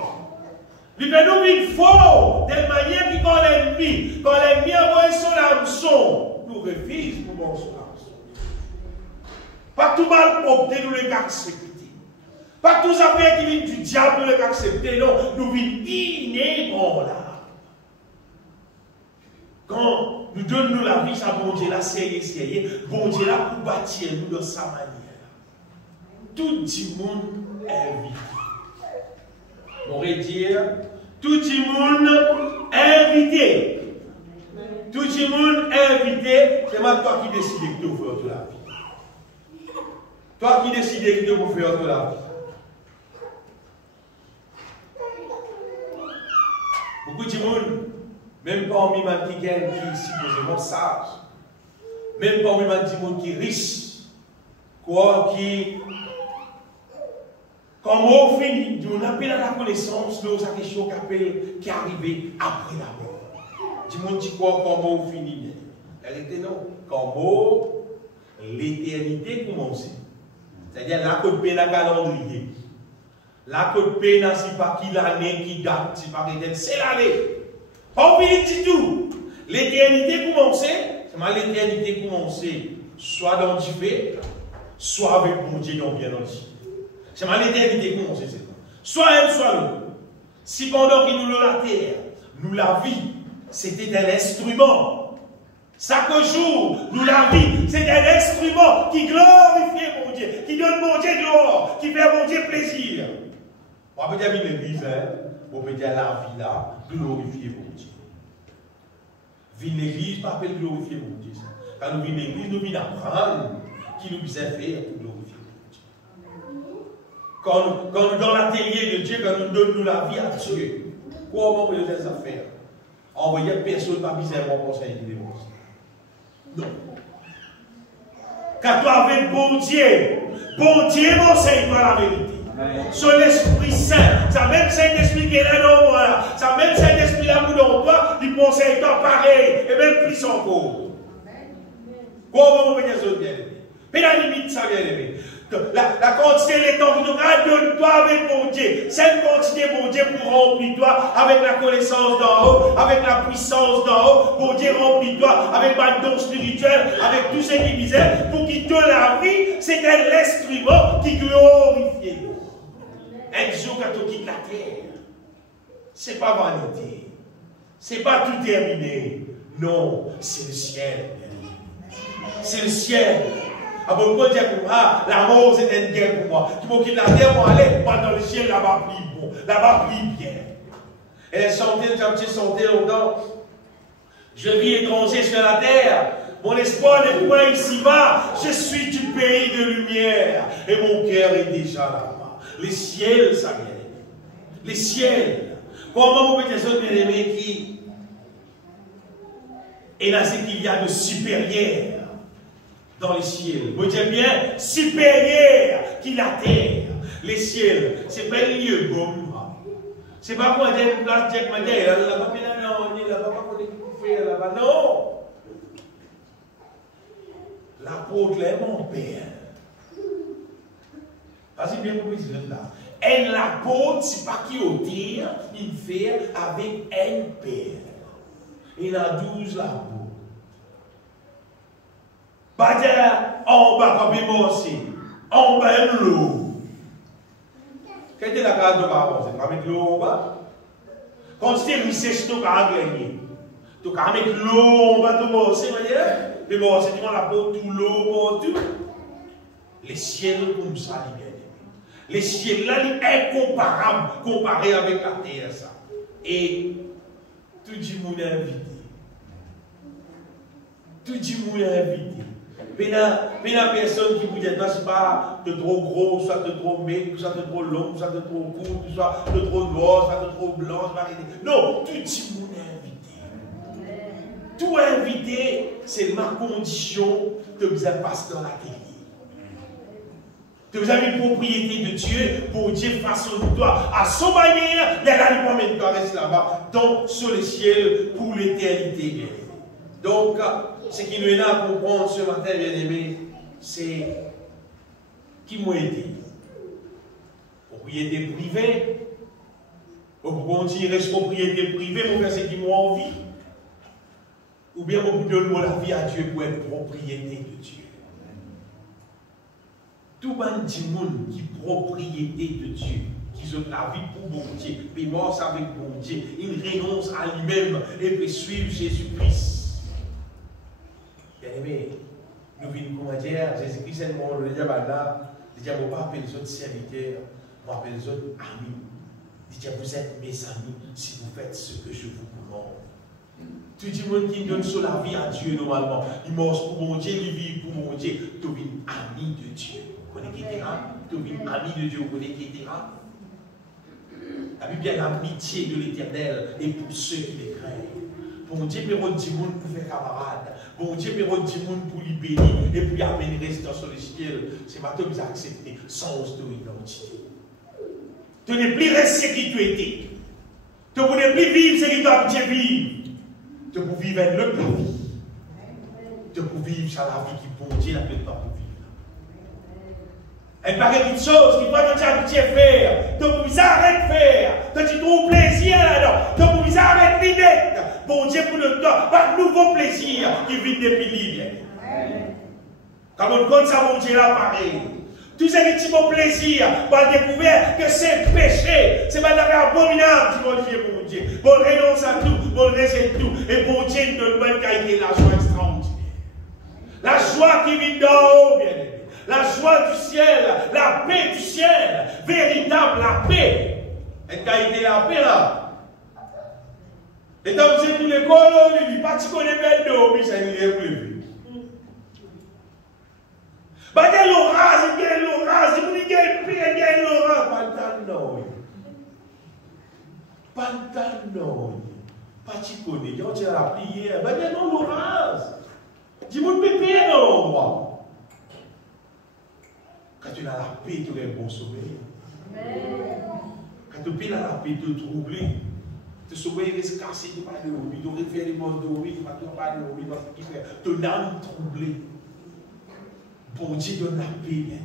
Il fait nous vite fort, de manière que quand l'ennemi envoie son hameçon, nous refuse pour mon son hameçon. Pas tout mal opté, nous les accepter. Pas tous affaires qui viennent du diable, nous les accepter, non, nous vivons inébranlables. Quand nous donnons la vie, ça, bon Dieu, là, c'est bon Dieu, là, pour bâtir nous de sa manière. Tout le monde est invité. On pourrait dire, tout le monde est invité. Tout le monde est invité. C'est moi, toi qui décides que tu veux faire toute la vie. Toi qui décides que tu veux faire toute la vie. Beaucoup de monde, même parmi les gens qui gagnent, qui sont supposément sages, même parmi les gens qui sont riches, quoi, qui, comme on finit, on appelle à la connaissance, nous avons quelque chose qui est arrivé après la mort. Du monde qui croit comment on finit. La vérité, non. Comment l'éternité commence. C'est-à-dire, la côte pénale calendrier. La côte pénale, c'est pas qui l'année qui date, c'est pas qui c'est l'année. Pas oublier du tout. L'éternité commence, c'est mal l'éternité commence, soit dans du fait, soit avec mon Dieu dans bien entier. C'est mal l'éternité commence, c'est ça. Soit un, soit l'autre. Si pendant qu'il nous la terre, nous la vie, c'était un instrument. Chaque jour, nous la vie, c'est un instrument qui glorifie mon Dieu, qui donne mon Dieu gloire, qui fait mon Dieu plaisir. On peut dire l'église, on peut dire la vie là, glorifier mon Dieu. Vie l'église, pas glorifier mon Dieu. Quand nous vivons l'église, nous vivons apprendre qui nous faisait faire pour glorifier mon Dieu. Quand nous dans l'atelier de Dieu, quand nous donnons la vie à Dieu, comment on peut faire ça faire? Envoyer personne pas bizarre pour conseiller qui démontre. Non. Quand toi avec bon Dieu m'enseigne-toi la vérité. Son Esprit Saint, sa même Saint-Esprit qui est là dans moi, sa même Saint-Esprit là dans toi, il conseille toi pareil, et même plus encore. Comment on peut dire ça bien aimé? Mais la limite, ça bien aimé. La quantité de temps qui nous donne-toi avec mon Dieu. C'est une quantité, mon Dieu, pour remplir-toi avec la connaissance d'en haut, avec la puissance d'en haut. Mon Dieu, remplis-toi avec ma don spirituel, avec tout ce qui disait, pour qu'il te la vie, c'est l'instrument qui glorifie. Un jour, quand on quitte la terre, ce n'est pas vanité. Ce n'est pas tout terminé. Non, c'est le ciel. C'est le ciel. Ah bon, pourquoi dire que la mort c'est une guerre pour moi? Tu m'occupes la terre, moi aller, moi dans le ciel, là-bas plus bon, là-bas plus bien. Elle chantait, comme tu chantais longtemps. Je vis étranger sur la terre. Mon espoir n'est point ici-bas. Je suis du pays de lumière. Et mon cœur est déjà là-bas. Les ciels, ça vient. Les ciels. Comment vous pouvez dire ça, bien aimé, qui et là, c'est qu'il y a de supérieur dans les ciels. Vous dites bien, supérieur qui la terre. Les ciels, c'est pas un lieu bon. C'est pas quoi dire une place Jack Madia, là-bas, là-bas, non. L'apôtre est mon père. Vas-y bien compris là. Et l'apôtre, c'est pas qui au dire, il fait avec un père. Il a 12 l'apôtres. Pas dire en bas comme il aussi. En bas l'eau. Quelle est la carte de parole? C'est pas mettre l'eau en bas. Quand c'est richesse, tu vas gagner. Tu as mettre l'eau en bas de moi, c'est manière. Mais bon, c'est du la peau, tout l'eau, tout. Les ciels comme ça, les bien-aimés. Les ciels là, ils sont incomparables comparés avec la terre, ça. Et tout le monde est invité. Tout le monde est invité. Mais la personne qui vous dit, non, c'est pas de trop gros, soit de trop maigre, soit de trop long, soit de trop court, soit de trop noir, soit de trop blanc. Non, tout le monde est invité. Tout invité, c'est ma condition de vous passer dans la terre. Vous avez une propriété de Dieu, pour Dieu façonne-toi à son manière, il y a la promesse de rester là-bas, donc sur le ciel pour l'éternité, bien aimé. Donc, ce qui nous est là à comprendre ce matin, bien aimé, c'est qui m'a aidé. Propriété privée, on dit reste propriété privée pour faire ce qui m'a envie, ou bien on donne la vie à Dieu pour être propriété de Dieu. Tout le monde qui est propriété de Dieu, qui ont la vie pour bon Dieu, puis mort avec bon Dieu, il renonce à lui-même et peut suivre Jésus-Christ. Bien aimé, nous venons comment dire, Jésus-Christ est mort, le diable là, il dit, je ne vais pas appeler les autres serviteurs, je vais appeler les autres amis. Il dit, vous êtes mes amis si vous faites ce que je vous commande. Tout le monde qui donne sur la vie à Dieu normalement, il mange pour mon Dieu, il vit pour mon Dieu, tu es ami de Dieu. Tu es ami de Dieu, vous connaissez qui était là. La Bible a l'amitié de l'Éternel et pour ceux qui les craignent. Bon Dieu, mais on dit monde pour faire camarade. Bon Dieu, mais on dit monde pour lui bénir et puis amener résidence sur le ciel. C'est maintenant que vous acceptez sens de l'identité. Tu n'es plus resté ce qui tu étais. Tu ne peux plus vivre ce qui tu as pu vivre. Tu peux vivre un autre vie. Tu peux vivre ça la vie qui bon Dieu n'a pas pour vivre. Et par quelque chose qui doit te habituer à faire, tu peux arrêter de faire, tu trouves plaisir là-dedans, tu peux arrêter l'idée. Bon Dieu pour le temps, par nouveau plaisir qui vit depuis l'île. Quand on compte ça, bon Dieu là, pareil. Tout ce qui est mon plaisir, va découvrir que c'est péché, c'est pas abominable, tu mon Dieu, mon Dieu. Bon, renonce à tout, bon, rejette tout, et bon Dieu donne bonne qualité, la joie extraordinaire. La joie qui vit d'en haut, bien aimé. La joie du ciel, la paix du ciel, véritable la paix. Et qualité la paix là. Et donc c'est tous les colons, il dit, pas tu connais belle d'eau, mais ça n'y est plus. Bah, il y a l'orage, il y a l'orage, il y a pire, il y a l'orage. Pantalon. Pas tu connais, il y a la prière. Bah, il y a l'orage. Dis-moi, pépé, non, moi. Quand tu as la paix, tu as un bon sommeil. Quand tu as la paix, tu es troublé. Tu sommeil reste cassé, tu parles de l'oubli, tu refais les mots de l'oubli, tu parles de l'oubli, ton âme troublée. Bon Dieu donne la paix,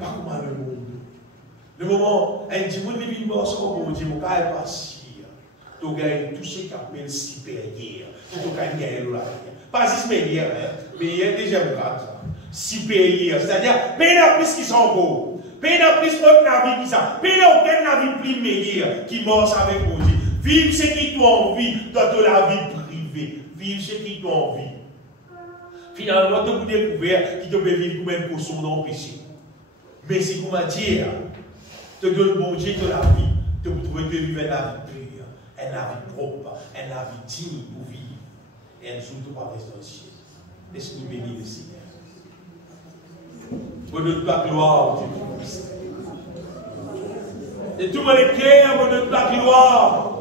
pas comme le monde. Le moment, un petit monde qui vit mort, c'est comme bon Dieu, mon cas est passé. Tu gagnes tout ce qu'on appelle supérieur. Tu gagnes là. Pas juste meilleur, mais il y a déjà un cas. Supérieur, c'est-à-dire, peine à plus qui sont beaux, peine à plus autre navire qui ça, peine à aucun navire plus meilleur qui marche avec mon Dieu. Vive ce qui t'ont envie dans la vie privée, vive ce qui t'ont envie. Finalement, tu vous découvert qui te peut vivre comme un poisson dans le péché. Mais si vous m'avez dit, te donne mon Dieu de la vie, tu vous trouvez que vivre un vie pure, un vie propre, un vie digne pour vivre, et surtout pas rester dans le ciel. Laisse-nous bénir le Seigneur. Pour notre ta gloire, Dieu. Et tout le monde est clair, pour notre ta gloire.